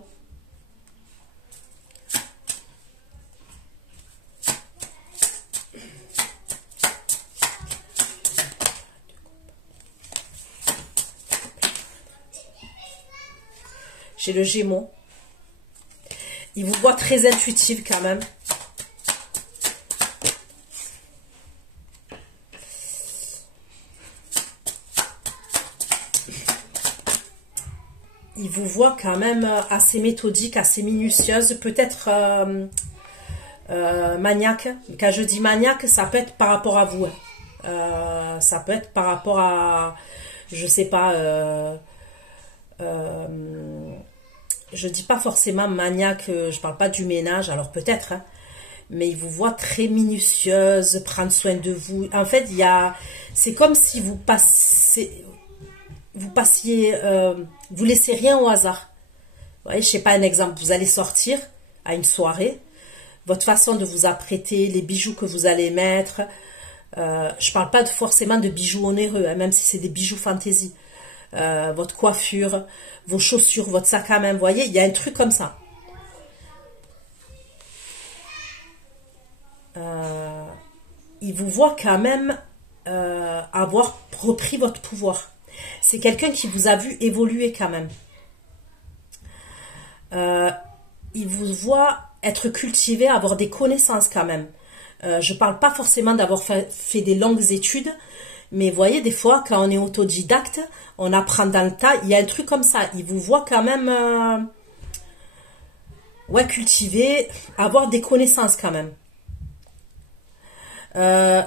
J'ai le Gémeaux. Il vous voit très intuitive quand même. Il vous voit quand même assez méthodique, assez minutieuse, peut-être maniaque. Quand je dis maniaque, ça peut être par rapport à vous. Ça peut être par rapport à, je sais pas, je dis pas forcément maniaque, je parle pas du ménage, alors peut-être, hein, mais il vous voit très minutieuse, prendre soin de vous. En fait, c'est comme si vous passiez, vous laissez rien au hasard. Vous voyez, je sais pas, un exemple, vous allez sortir à une soirée, votre façon de vous apprêter, les bijoux que vous allez mettre, je parle pas forcément de bijoux onéreux, hein, même si c'est des bijoux fantaisie, votre coiffure, vos chaussures, votre sac à main, vous voyez, il y a un truc comme ça. Il vous voit quand même avoir repris votre pouvoir. C'est quelqu'un qui vous a vu évoluer quand même. Il vous voit être cultivé, avoir des connaissances quand même. Je ne parle pas forcément d'avoir fait des longues études, mais vous voyez, des fois, quand on est autodidacte, on apprend dans le tas, il y a un truc comme ça. Il vous voit quand même ouais, cultiver, avoir des connaissances quand même.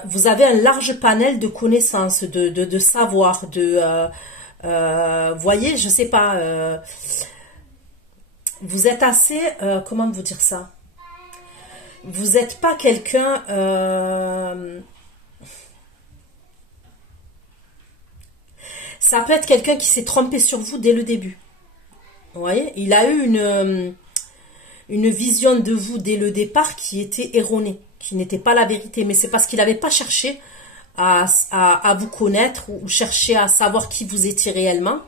Vous avez un large panel de connaissances, de savoir, vous voyez, je sais pas, vous êtes assez, comment vous dire ça? Vous n'êtes pas quelqu'un, ça peut être quelqu'un qui s'est trompé sur vous dès le début. Vous voyez, il a eu une vision de vous dès le départ qui était erronée, qui n'était pas la vérité, mais c'est parce qu'il n'avait pas cherché à vous connaître ou chercher à savoir qui vous étiez réellement.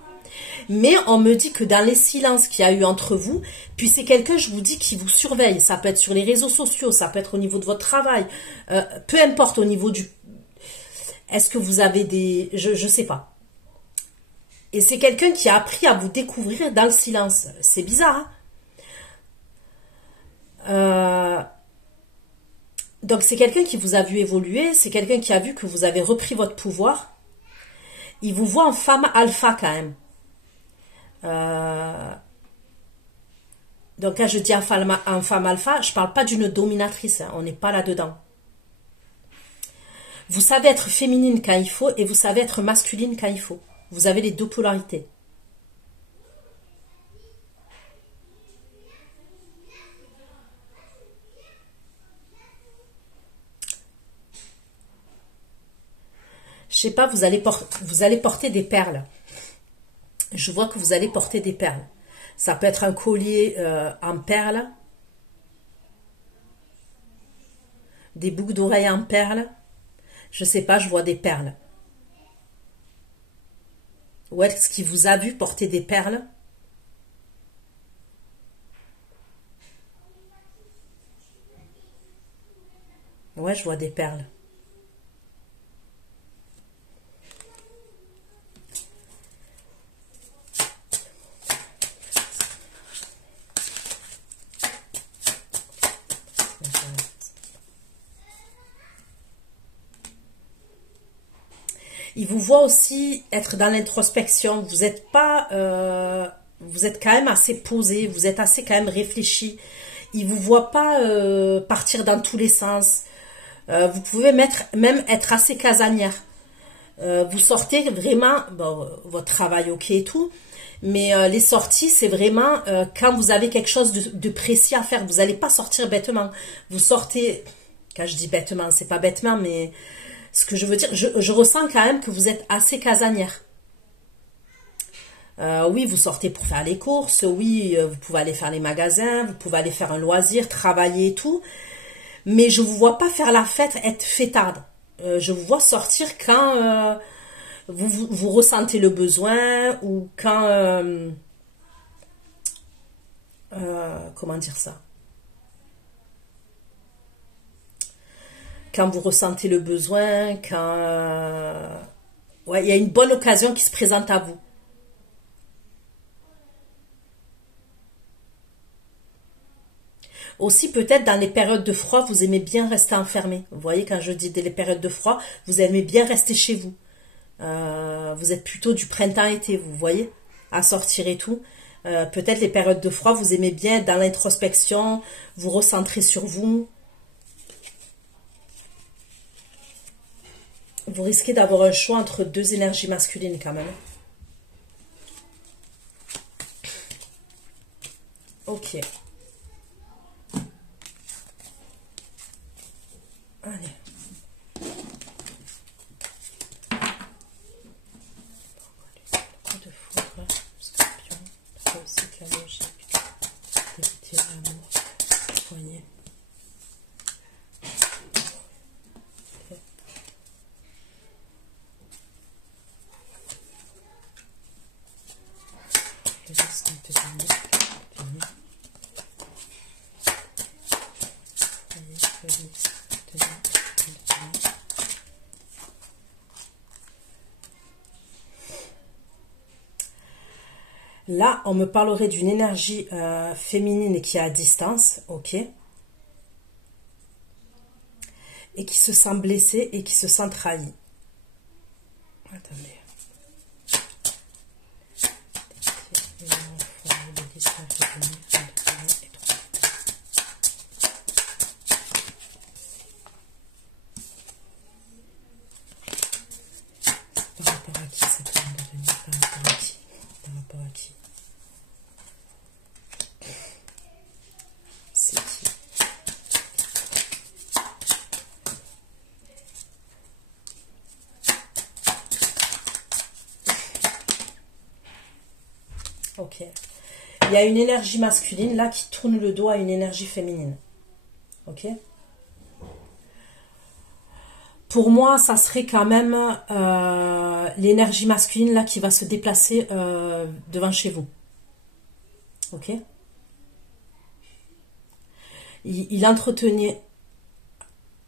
Mais on me dit que dans les silences qu'il y a eu entre vous, puis c'est quelqu'un, je vous dis, qui vous surveille. Ça peut être sur les réseaux sociaux, ça peut être au niveau de votre travail, peu importe au niveau du... Est-ce que vous avez des... Je sais pas. Et c'est quelqu'un qui a appris à vous découvrir dans le silence. C'est bizarre, hein? Donc c'est quelqu'un qui vous a vu évoluer, c'est quelqu'un qui a vu que vous avez repris votre pouvoir. Il vous voit en femme alpha quand même. Donc quand je dis en femme alpha, je parle pas d'une dominatrice, hein, on n'est pas là-dedans. Vous savez être féminine quand il faut et vous savez être masculine quand il faut. Vous avez les deux polarités. Je sais pas, vous allez porter des perles. Je vois que vous allez porter des perles. Ça peut être un collier en perles, des boucles d'oreilles en perles. Je sais pas, je vois des perles. Ou est-ce qu'il vous a vu porter des perles? Ouais, je vois des perles. Il vous voit aussi être dans l'introspection. Vous êtes pas, vous êtes quand même assez posé. Vous êtes assez quand même réfléchi. Il vous voit pas partir dans tous les sens. Vous pouvez même être assez casanière. Vous sortez vraiment, bon, votre travail ok et tout, mais les sorties c'est vraiment quand vous avez quelque chose de précis à faire. Vous n'allez pas sortir bêtement. Vous sortez, quand je dis bêtement, c'est pas bêtement, mais ce que je veux dire, je ressens quand même que vous êtes assez casanière. Oui, vous sortez pour faire les courses, oui, vous pouvez aller faire les magasins, vous pouvez aller faire un loisir, travailler et tout, mais je vous vois pas faire la fête, être fêtarde. Je vous vois sortir quand vous ressentez le besoin ou quand... comment dire ça? Quand vous ressentez le besoin, quand... ouais, il y a une bonne occasion qui se présente à vous. Aussi, peut-être dans les périodes de froid, vous aimez bien rester enfermé. Vous voyez, quand je dis les périodes de froid, vous aimez bien rester chez vous. Vous êtes plutôt du printemps-été, vous voyez, à sortir et tout. Peut-être les périodes de froid, vous aimez bien être dans l'introspection, vous recentrer sur vous. Vous risquez d'avoir un choix entre deux énergies masculines quand même. Ok. Allez. Coup de foudre, scorpion, réussite, la logique, d'éviter l'amour, voyez. Le risque de devenir. Là, on me parlerait d'une énergie féminine qui est à distance, ok, et qui se sent blessée et qui se sent trahie. Attendez. Par rapport à qui cette femme de venir? Par rapport à qui? Par rapport à qui? C'est qui? Ok. Il y a une énergie masculine là qui tourne le dos à une énergie féminine. Ok. Pour moi, ça serait quand même l'énergie masculine là qui va se déplacer devant chez vous. Ok. Il entretenait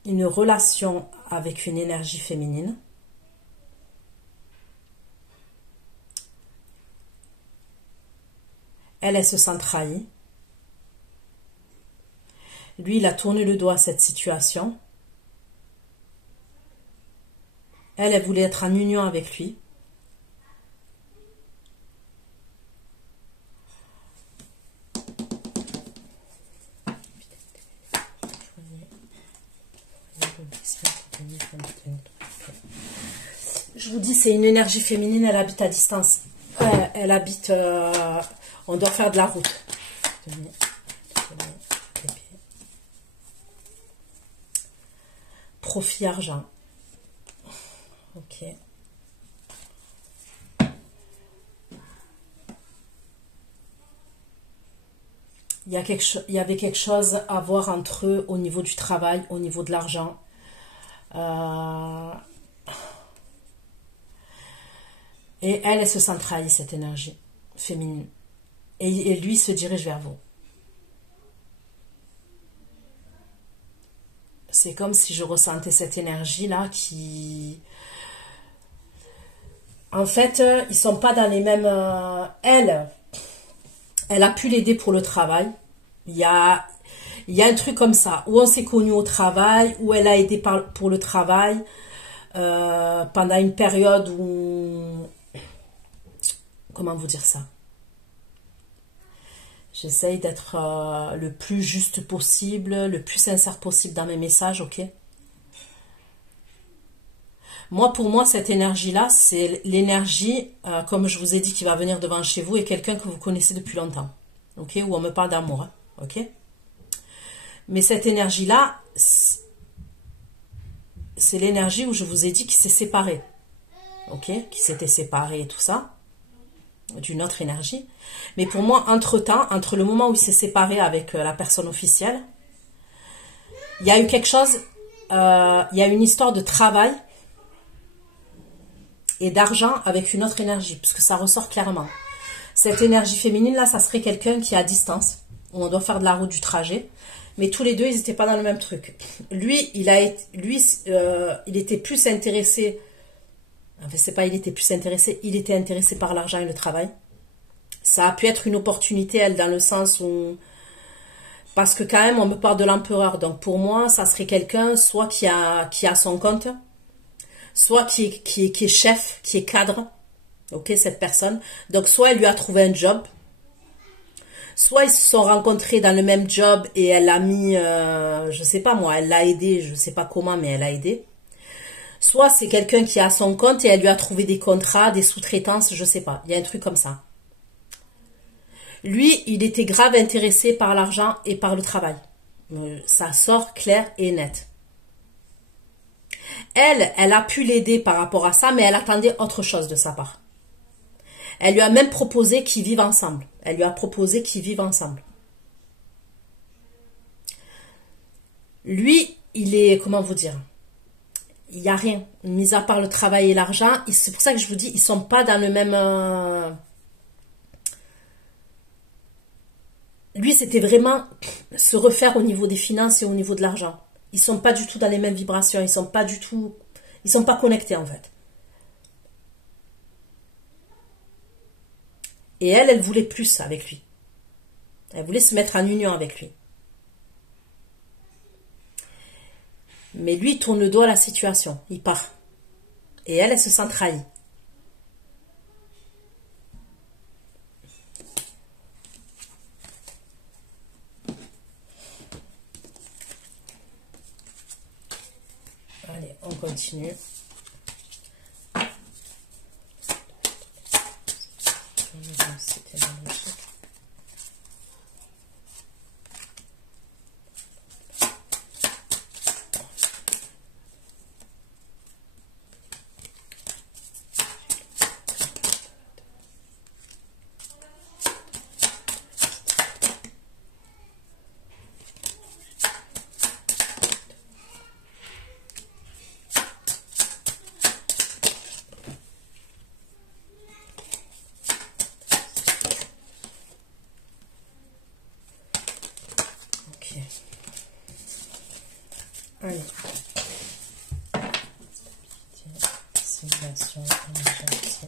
une relation avec une énergie féminine. Elle se sent trahie. Lui, il a tourné le dos à cette situation. Elle voulait être en union avec lui. Je vous dis, c'est une énergie féminine, elle habite à distance. Elle habite... on doit faire de la route. Profit argent. Ok. Il y avait quelque chose à voir entre eux au niveau du travail, au niveau de l'argent. Et elle se sent trahie, cette énergie féminine. Et lui se dirige vers vous. C'est comme si je ressentais cette énergie-là qui... En fait, ils sont pas dans les mêmes... Elle a pu l'aider pour le travail. Il y a un truc comme ça, où on s'est connus au travail, où elle a aidé pour le travail, pendant une période où... Comment vous dire ça? J'essaye d'être le plus juste possible, le plus sincère possible dans mes messages, ok? Pour moi, cette énergie-là, c'est l'énergie, comme je vous ai dit, qui va venir devant chez vous et quelqu'un que vous connaissez depuis longtemps, ok? Où on me parle d'amour, hein, ok? Mais cette énergie-là, c'est l'énergie où je vous ai dit qu'il s'est séparé, ok? Qu'il s'était séparé et tout ça, d'une autre énergie. Mais pour moi, entre-temps, entre le moment où il s'est séparé avec la personne officielle, il y a eu quelque chose, il y a une histoire de travail et d'argent avec une autre énergie, puisque ça ressort clairement. Cette énergie féminine, là, ça serait quelqu'un qui est à distance, où on doit faire de la route du trajet, mais tous les deux, ils n'étaient pas dans le même truc. Lui, il était plus intéressé, enfin, c'est pas il était plus intéressé, il était intéressé par l'argent et le travail. Ça a pu être une opportunité, elle, dans le sens où Parce que quand même, on me parle de l'empereur. Donc pour moi, ça serait quelqu'un soit qui a son compte, soit qui est chef, qui est cadre. Ok, cette personne. Donc soit elle lui a trouvé un job, soit ils se sont rencontrés dans le même job et elle l'a mis, je sais pas moi, elle l'a aidé, je sais pas comment, mais elle l'a aidé. Soit c'est quelqu'un qui a son compte et elle lui a trouvé des contrats, des sous-traitances, je sais pas. Il y a un truc comme ça. Lui, il était grave intéressé par l'argent et par le travail. Ça sort clair et net. Elle a pu l'aider par rapport à ça, mais elle attendait autre chose de sa part. Elle lui a même proposé qu'ils vivent ensemble. Elle lui a proposé qu'ils vivent ensemble. Lui, il est, comment vous dire, il n'y a rien, mis à part le travail et l'argent. C'est pour ça que je vous dis, ils sont pas dans le même... Lui, c'était vraiment se refaire au niveau des finances et au niveau de l'argent. Ils sont pas du tout dans les mêmes vibrations. Ils sont pas du tout... Ils sont pas connectés, en fait. Et elle voulait plus avec lui. Elle voulait se mettre en union avec lui. Mais lui, il tourne le dos à la situation. Il part. Et elle se sent trahie. Allez, on continue. C'était la logique. Allez. Simulation énergétique.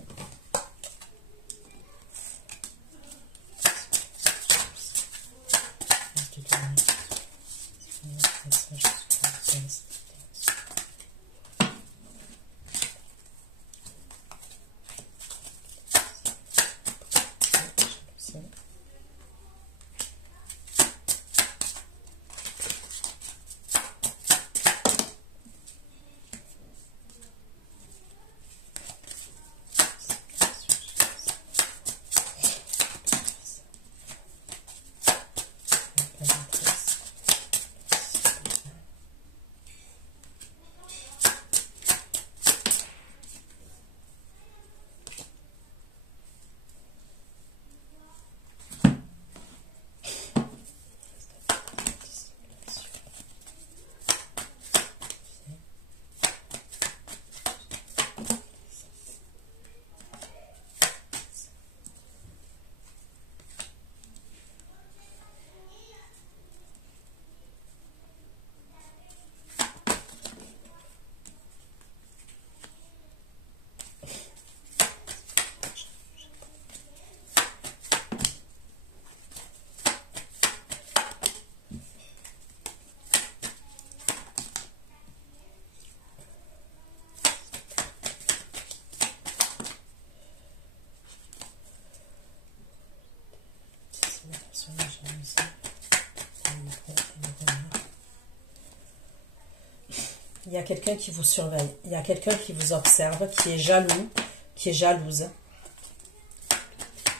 Il y a quelqu'un qui vous surveille, il y a quelqu'un qui vous observe, qui est jaloux, qui est jalouse.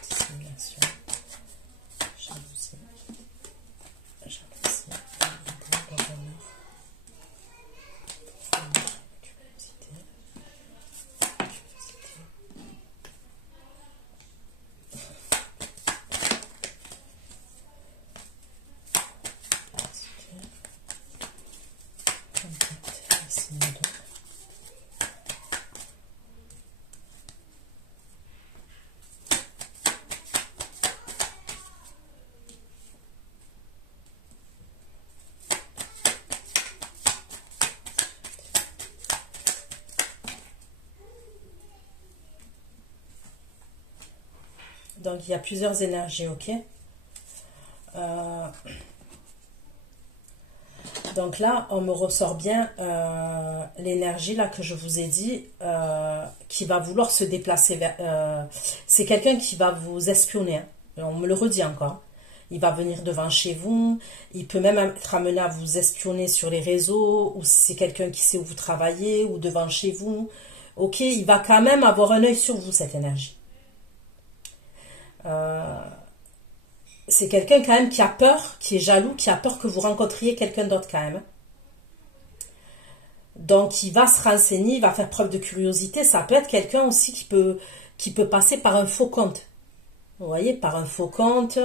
Simulation, jalousie, jalousie, donc il y a plusieurs énergies, ok. Donc là, on me ressort bien l'énergie là que je vous ai dit, qui va vouloir se déplacer vers... c'est quelqu'un qui va vous espionner, hein. On me le redit encore. Il va venir devant chez vous, il peut même être amené à vous espionner sur les réseaux, ou si c'est quelqu'un qui sait où vous travaillez, ou devant chez vous. Ok, il va quand même avoir un œil sur vous, cette énergie. C'est quelqu'un quand même qui a peur, qui est jaloux, qui a peur que vous rencontriez quelqu'un d'autre quand même. Donc il va se renseigner, il va faire preuve de curiosité. Ça peut être quelqu'un aussi qui peut passer par un faux compte. Vous voyez, par un faux compte,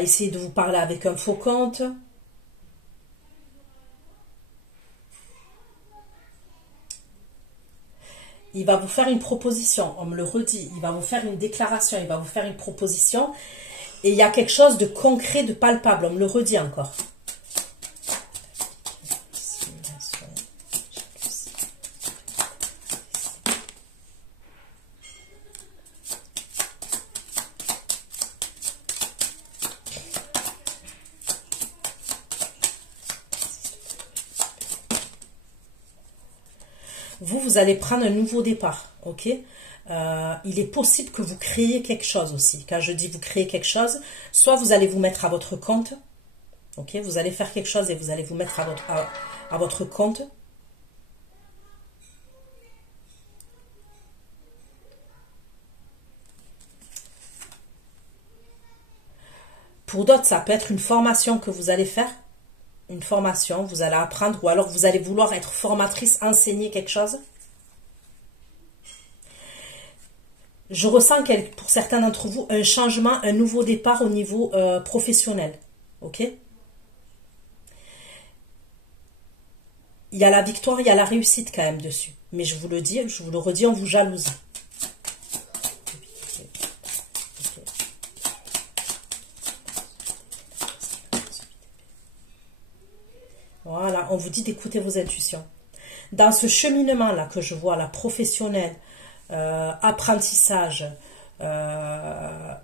essayer de vous parler avec un faux compte. Il va vous faire une proposition, on me le redit, il va vous faire une déclaration, il va vous faire une proposition. Et il y a quelque chose de concret, de palpable, on me le redit encore. Vous allez prendre un nouveau départ, ok? Il est possible que vous créiez quelque chose aussi. Quand je dis vous créez quelque chose, soit vous allez vous mettre à votre compte, ok? Vous allez faire quelque chose et vous allez vous mettre à votre compte. Pour d'autres, ça peut être une formation que vous allez faire. Une formation, vous allez apprendre, ou alors vous allez vouloir être formatrice, enseigner quelque chose. Je ressens pour certains d'entre vous un changement, un nouveau départ au niveau professionnel. Ok? Il y a la victoire, il y a la réussite quand même dessus. Mais je vous le dis, je vous le redis, on vous jalouse. Voilà, on vous dit d'écouter vos intuitions. Dans ce cheminement-là que je vois, la professionnelle, apprentissage,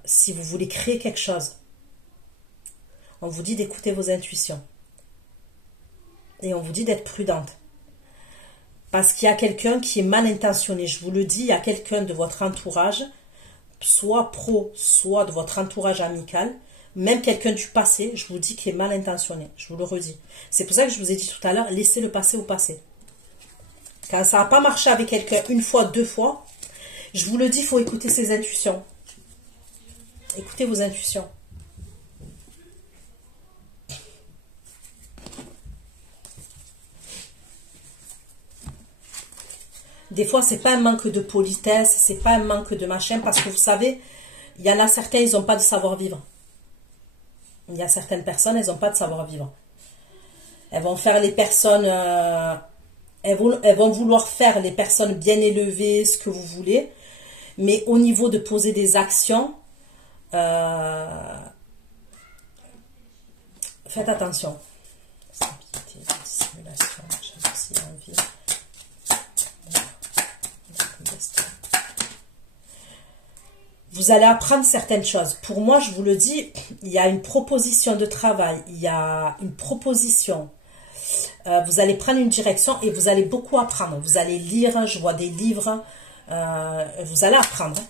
si vous voulez créer quelque chose, on vous dit d'écouter vos intuitions. Et on vous dit d'être prudente. Parce qu'il y a quelqu'un qui est mal intentionné. Je vous le dis, il y a quelqu'un de votre entourage, soit pro, soit de votre entourage amical, même quelqu'un du passé, je vous dis qu'il est mal intentionné. Je vous le redis. C'est pour ça que je vous ai dit tout à l'heure, laissez le passé au passé. Quand ça n'a pas marché avec quelqu'un une fois, deux fois, je vous le dis, il faut écouter ses intuitions. Écoutez vos intuitions. Des fois, c'est pas un manque de politesse, c'est pas un manque de machin, parce que vous savez, il y en a certains, ils n'ont pas de savoir-vivre. Il y a certaines personnes, elles n'ont pas de savoir-vivre. Elles vont faire les personnes, elles vont vouloir faire les personnes bien élevées, ce que vous voulez, mais au niveau de poser des actions, faites attention. Vous allez apprendre certaines choses. Pour moi, je vous le dis, il y a une proposition de travail, il y a une proposition. Vous allez prendre une direction et vous allez beaucoup apprendre. Vous allez lire, je vois des livres, vous allez apprendre.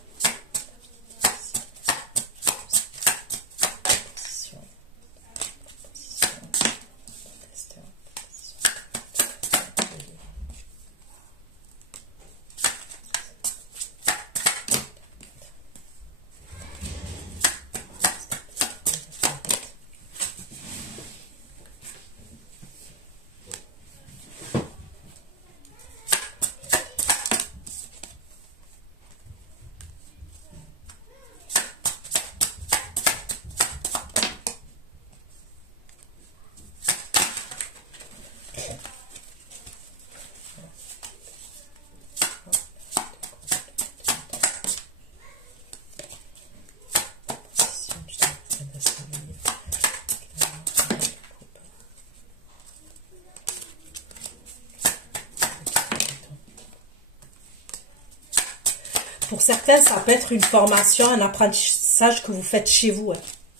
Pour certains, ça peut être une formation, un apprentissage que vous faites chez vous.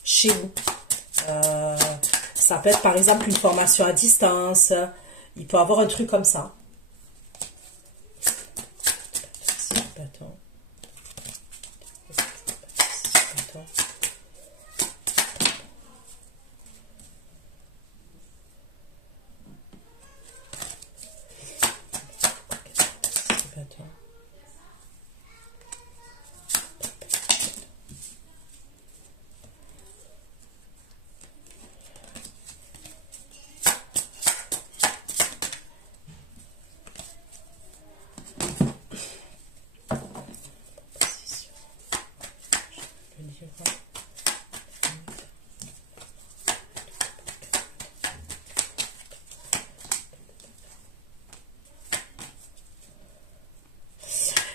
Chez vous. Ça peut être par exemple une formation à distance. Il peut avoir un truc comme ça.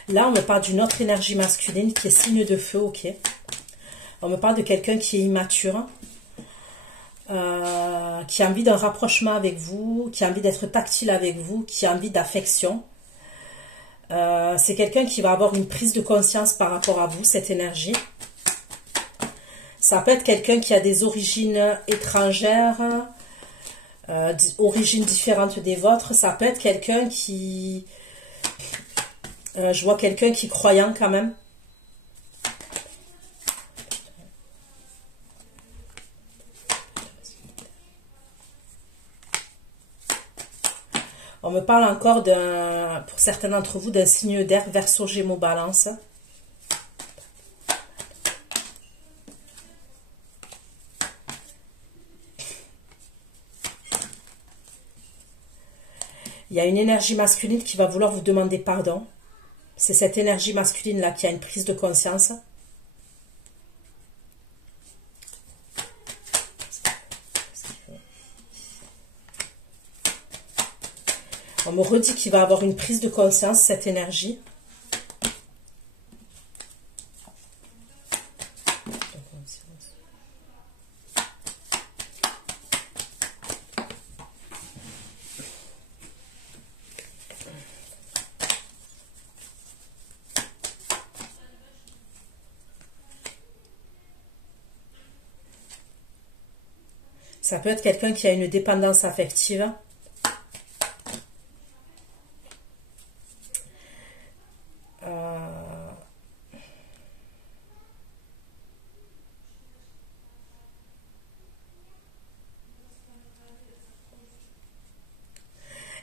Là, on me parle d'une autre énergie masculine qui est signe de feu, ok. On me parle de quelqu'un qui est immature, qui a envie d'un rapprochement avec vous, qui a envie d'être tactile avec vous, qui a envie d'affection. C'est quelqu'un qui va avoir une prise de conscience par rapport à vous, cette énergie. Ça peut être quelqu'un qui a des origines étrangères, origines différentes des vôtres. Ça peut être quelqu'un qui... je vois quelqu'un qui est croyant quand même. On me parle encore pour certains d'entre vous, d'un signe d'air, Verseau, Gémeaux, Balance. Il y a une énergie masculine qui va vouloir vous demander pardon. C'est cette énergie masculine-là qui a une prise de conscience. On me redit qu'il va avoir une prise de conscience, cette énergie. Ça peut être quelqu'un qui a une dépendance affective.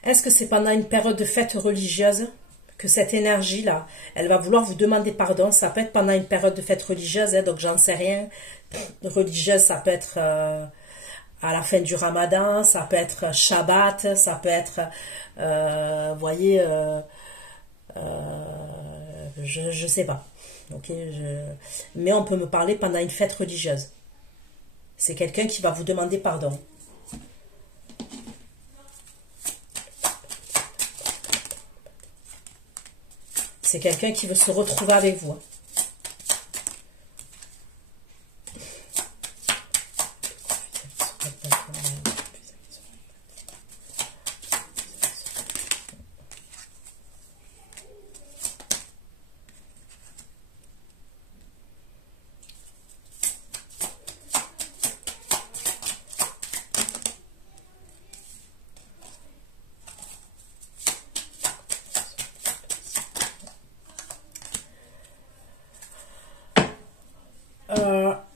Est-ce que c'est pendant une période de fête religieuse que cette énergie-là, elle va vouloir vous demander pardon? Ça peut être pendant une période de fête religieuse, hein, donc j'en sais rien. Religieuse, ça peut être à la fin du Ramadan, ça peut être Shabbat, ça peut être, vous voyez, je sais pas. Okay, mais on peut me parler pendant une fête religieuse. C'est quelqu'un qui va vous demander pardon. C'est quelqu'un qui veut se retrouver avec vous.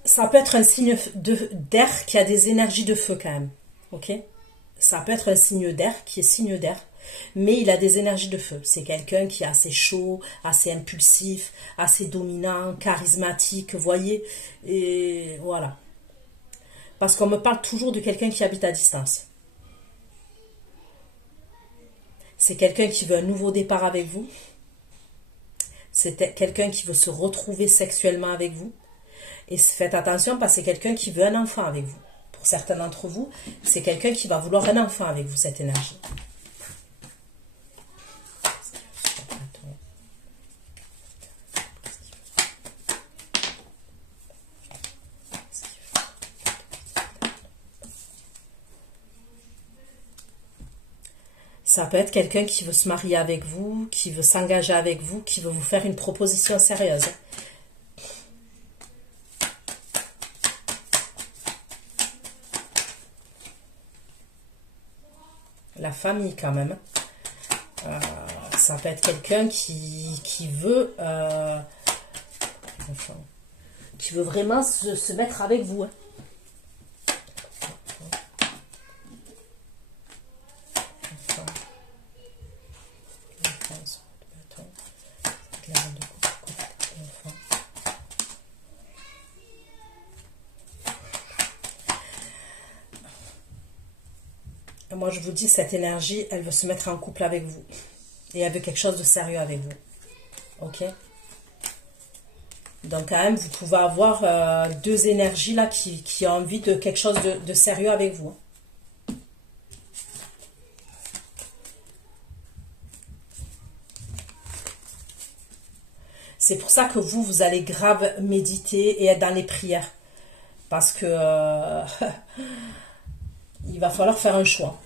Ça peut être un signe d'air qui a des énergies de feu quand même. Ok? Ça peut être un signe d'air qui est signe d'air, mais il a des énergies de feu. C'est quelqu'un qui est assez chaud, assez impulsif, assez dominant, charismatique, vous voyez? Et voilà. Parce qu'on me parle toujours de quelqu'un qui habite à distance. C'est quelqu'un qui veut un nouveau départ avec vous. C'est quelqu'un qui veut se retrouver sexuellement avec vous. Et faites attention parce que c'est quelqu'un qui veut un enfant avec vous. Pour certains d'entre vous, c'est quelqu'un qui va vouloir un enfant avec vous, cette énergie. Ça peut être quelqu'un qui veut se marier avec vous, qui veut s'engager avec vous, qui veut vous faire une proposition sérieuse. la famille quand même. Ça peut être quelqu'un qui veut vraiment se mettre avec vous. Hein. Moi, je vous dis, cette énergie, elle veut se mettre en couple avec vous. Et elle veut quelque chose de sérieux avec vous. Ok? Donc, quand même, vous pouvez avoir deux énergies là qui ont envie de quelque chose de sérieux avec vous. C'est pour ça que vous allez grave méditer et être dans les prières. Parce que il va falloir faire un choix.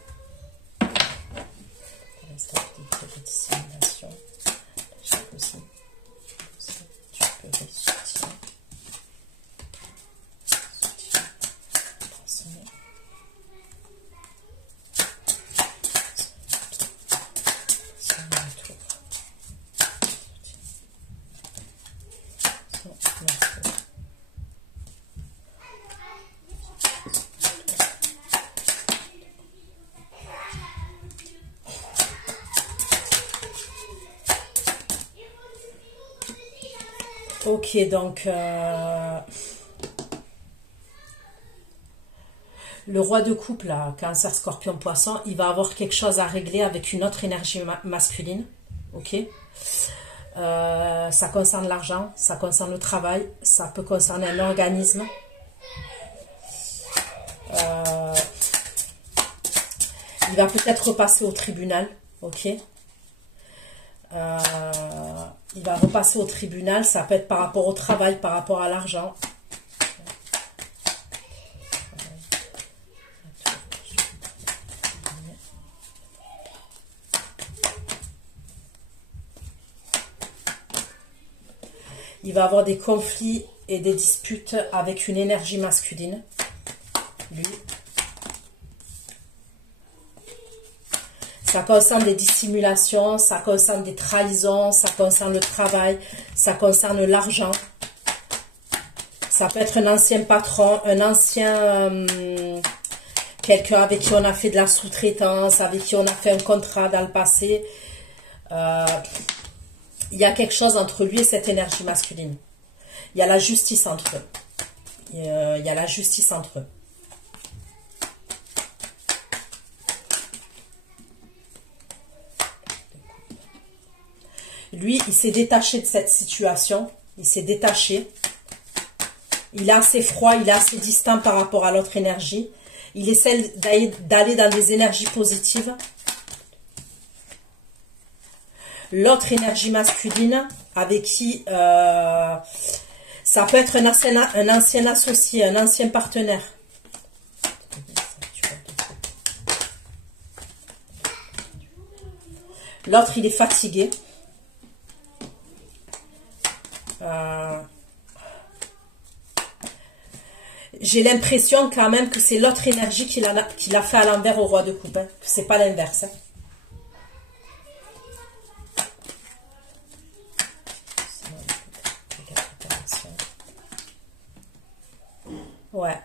Ok, donc le roi de coupe, là, Cancer, Scorpion, Poisson, il va avoir quelque chose à régler avec une autre énergie masculine. Ok, ça concerne l'argent, ça concerne le travail, ça peut concerner un organisme. Il va peut-être repasser au tribunal. Ok. Il va repasser au tribunal, ça peut être par rapport au travail, par rapport à l'argent. Il va avoir des conflits et des disputes avec une énergie masculine, lui. Ça concerne des dissimulations, ça concerne des trahisons, ça concerne le travail, ça concerne l'argent. Ça peut être un ancien patron, un ancien... quelqu'un avec qui on a fait de la sous-traitance, avec qui on a fait un contrat dans le passé. Il y a quelque chose entre lui et cette énergie masculine. Il y a la justice entre eux. Il y a la justice entre eux. Lui, il s'est détaché de cette situation. Il s'est détaché. Il est assez froid, il est assez distant par rapport à l'autre énergie. Il essaie d'aller dans des énergies positives. L'autre énergie masculine, avec qui ça peut être un ancien associé, un ancien partenaire. L'autre, il est fatigué. J'ai l'impression quand même que c'est l'autre énergie qui l'a fait à l'envers au roi de coupe. Hein, que c'est pas l'inverse. Hein. Ouais.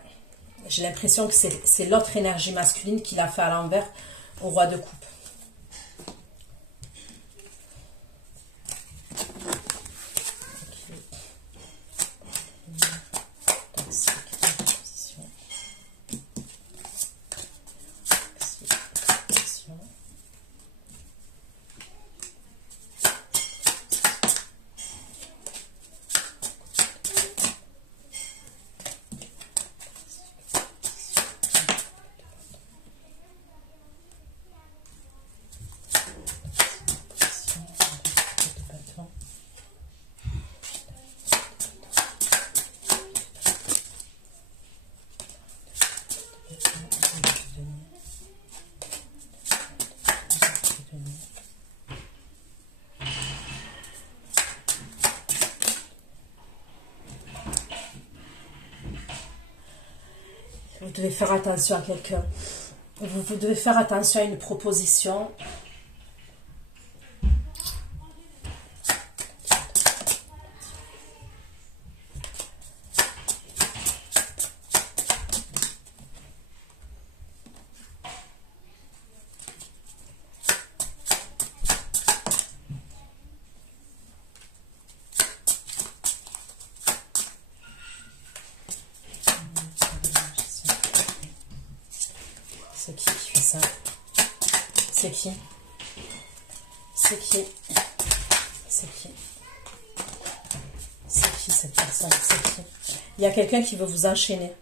J'ai l'impression que c'est l'autre énergie masculine qui l'a fait à l'envers au roi de coupe. Vous devez faire attention à quelqu'un. vous devez faire attention à une proposition. C'est qui fait ça? C'est qui? C'est qui? C'est qui? C'est qui cette personne? C'est qui? Il y a quelqu'un qui veut vous enchaîner.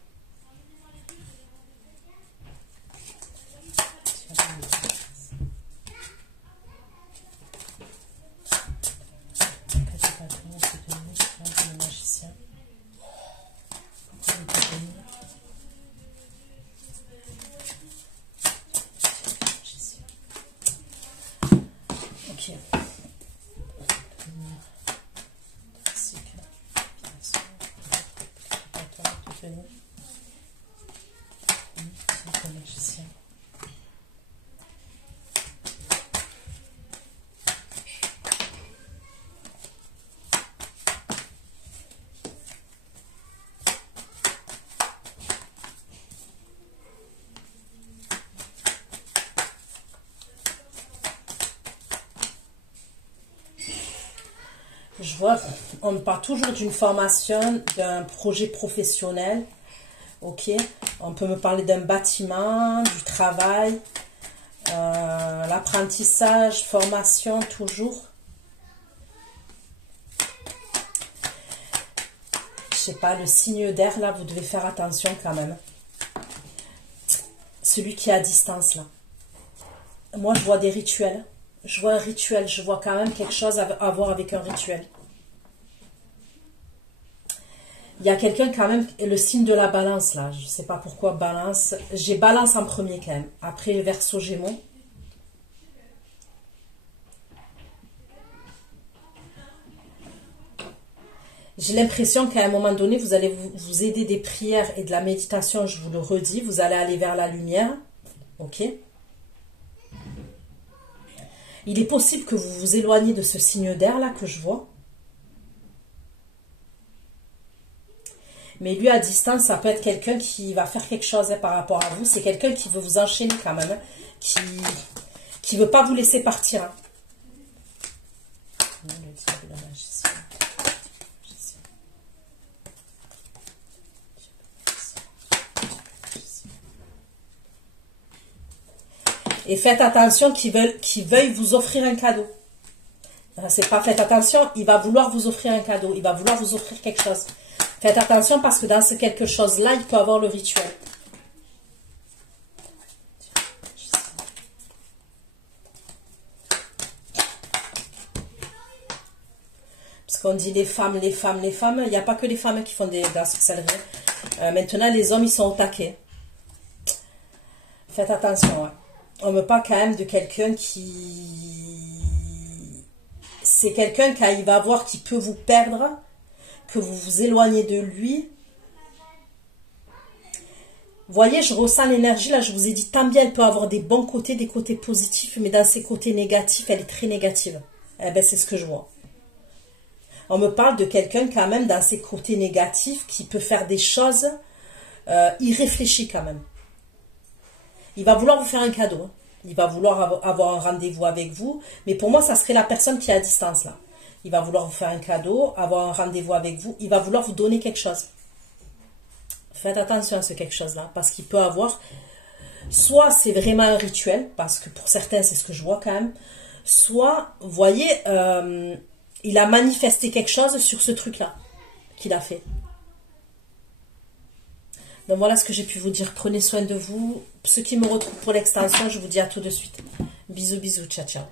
Je vois, on parle toujours d'une formation, d'un projet professionnel. Ok, on peut me parler d'un bâtiment, du travail, l'apprentissage, formation, toujours. Je sais pas, le signe d'air, là, vous devez faire attention quand même. Celui qui est à distance, là. Moi, je vois des rituels. Je vois un rituel, je vois quand même quelque chose à voir avec un rituel. Il y a quelqu'un quand même, le signe de la balance là, je ne sais pas pourquoi balance. J'ai balance en premier quand même, après Verseau Gémeaux. J'ai l'impression qu'à un moment donné, vous allez vous aider des prières et de la méditation, je vous le redis, vous allez aller vers la lumière. Ok ? Il est possible que vous vous éloigniez de ce signe d'air là que je vois. Mais lui à distance, ça peut être quelqu'un qui va faire quelque chose par rapport à vous. C'est quelqu'un qui veut vous enchaîner quand même. Qui ne veut pas vous laisser partir. Le diable, la magicien. Et faites attention qu'il veuille vous offrir un cadeau. C'est pas faites attention, il va vouloir vous offrir un cadeau. Il va vouloir vous offrir quelque chose. Faites attention parce que dans ce quelque chose-là, il peut avoir le rituel. Parce qu'on dit les femmes, les femmes, les femmes. Il n'y a pas que les femmes qui font des sorcelleries. Maintenant, les hommes, ils sont au taquet. Faites attention. Ouais. On me parle quand même de quelqu'un qui... C'est quelqu'un qu'il va voir qui peut vous perdre, que vous vous éloignez de lui. Vous voyez, je ressens l'énergie, là, je vous ai dit, tant bien elle peut avoir des bons côtés, des côtés positifs, mais dans ses côtés négatifs, elle est très négative. Eh bien, c'est ce que je vois. On me parle de quelqu'un quand même dans ses côtés négatifs qui peut faire des choses irréfléchies quand même. Il va vouloir vous faire un cadeau. Il va vouloir avoir un rendez-vous avec vous. Mais pour moi, ça serait la personne qui est à distance là. Il va vouloir vous faire un cadeau, avoir un rendez-vous avec vous. Il va vouloir vous donner quelque chose. Faites attention à ce quelque chose-là. Parce qu'il peut avoir... Soit c'est vraiment un rituel. Parce que pour certains, c'est ce que je vois quand même. Soit, vous voyez, il a manifesté quelque chose sur ce truc-là qu'il a fait. Donc voilà ce que j'ai pu vous dire. Prenez soin de vous. Ceux qui me retrouvent pour l'extension, je vous dis à tout de suite. Bisous, bisous, ciao, ciao.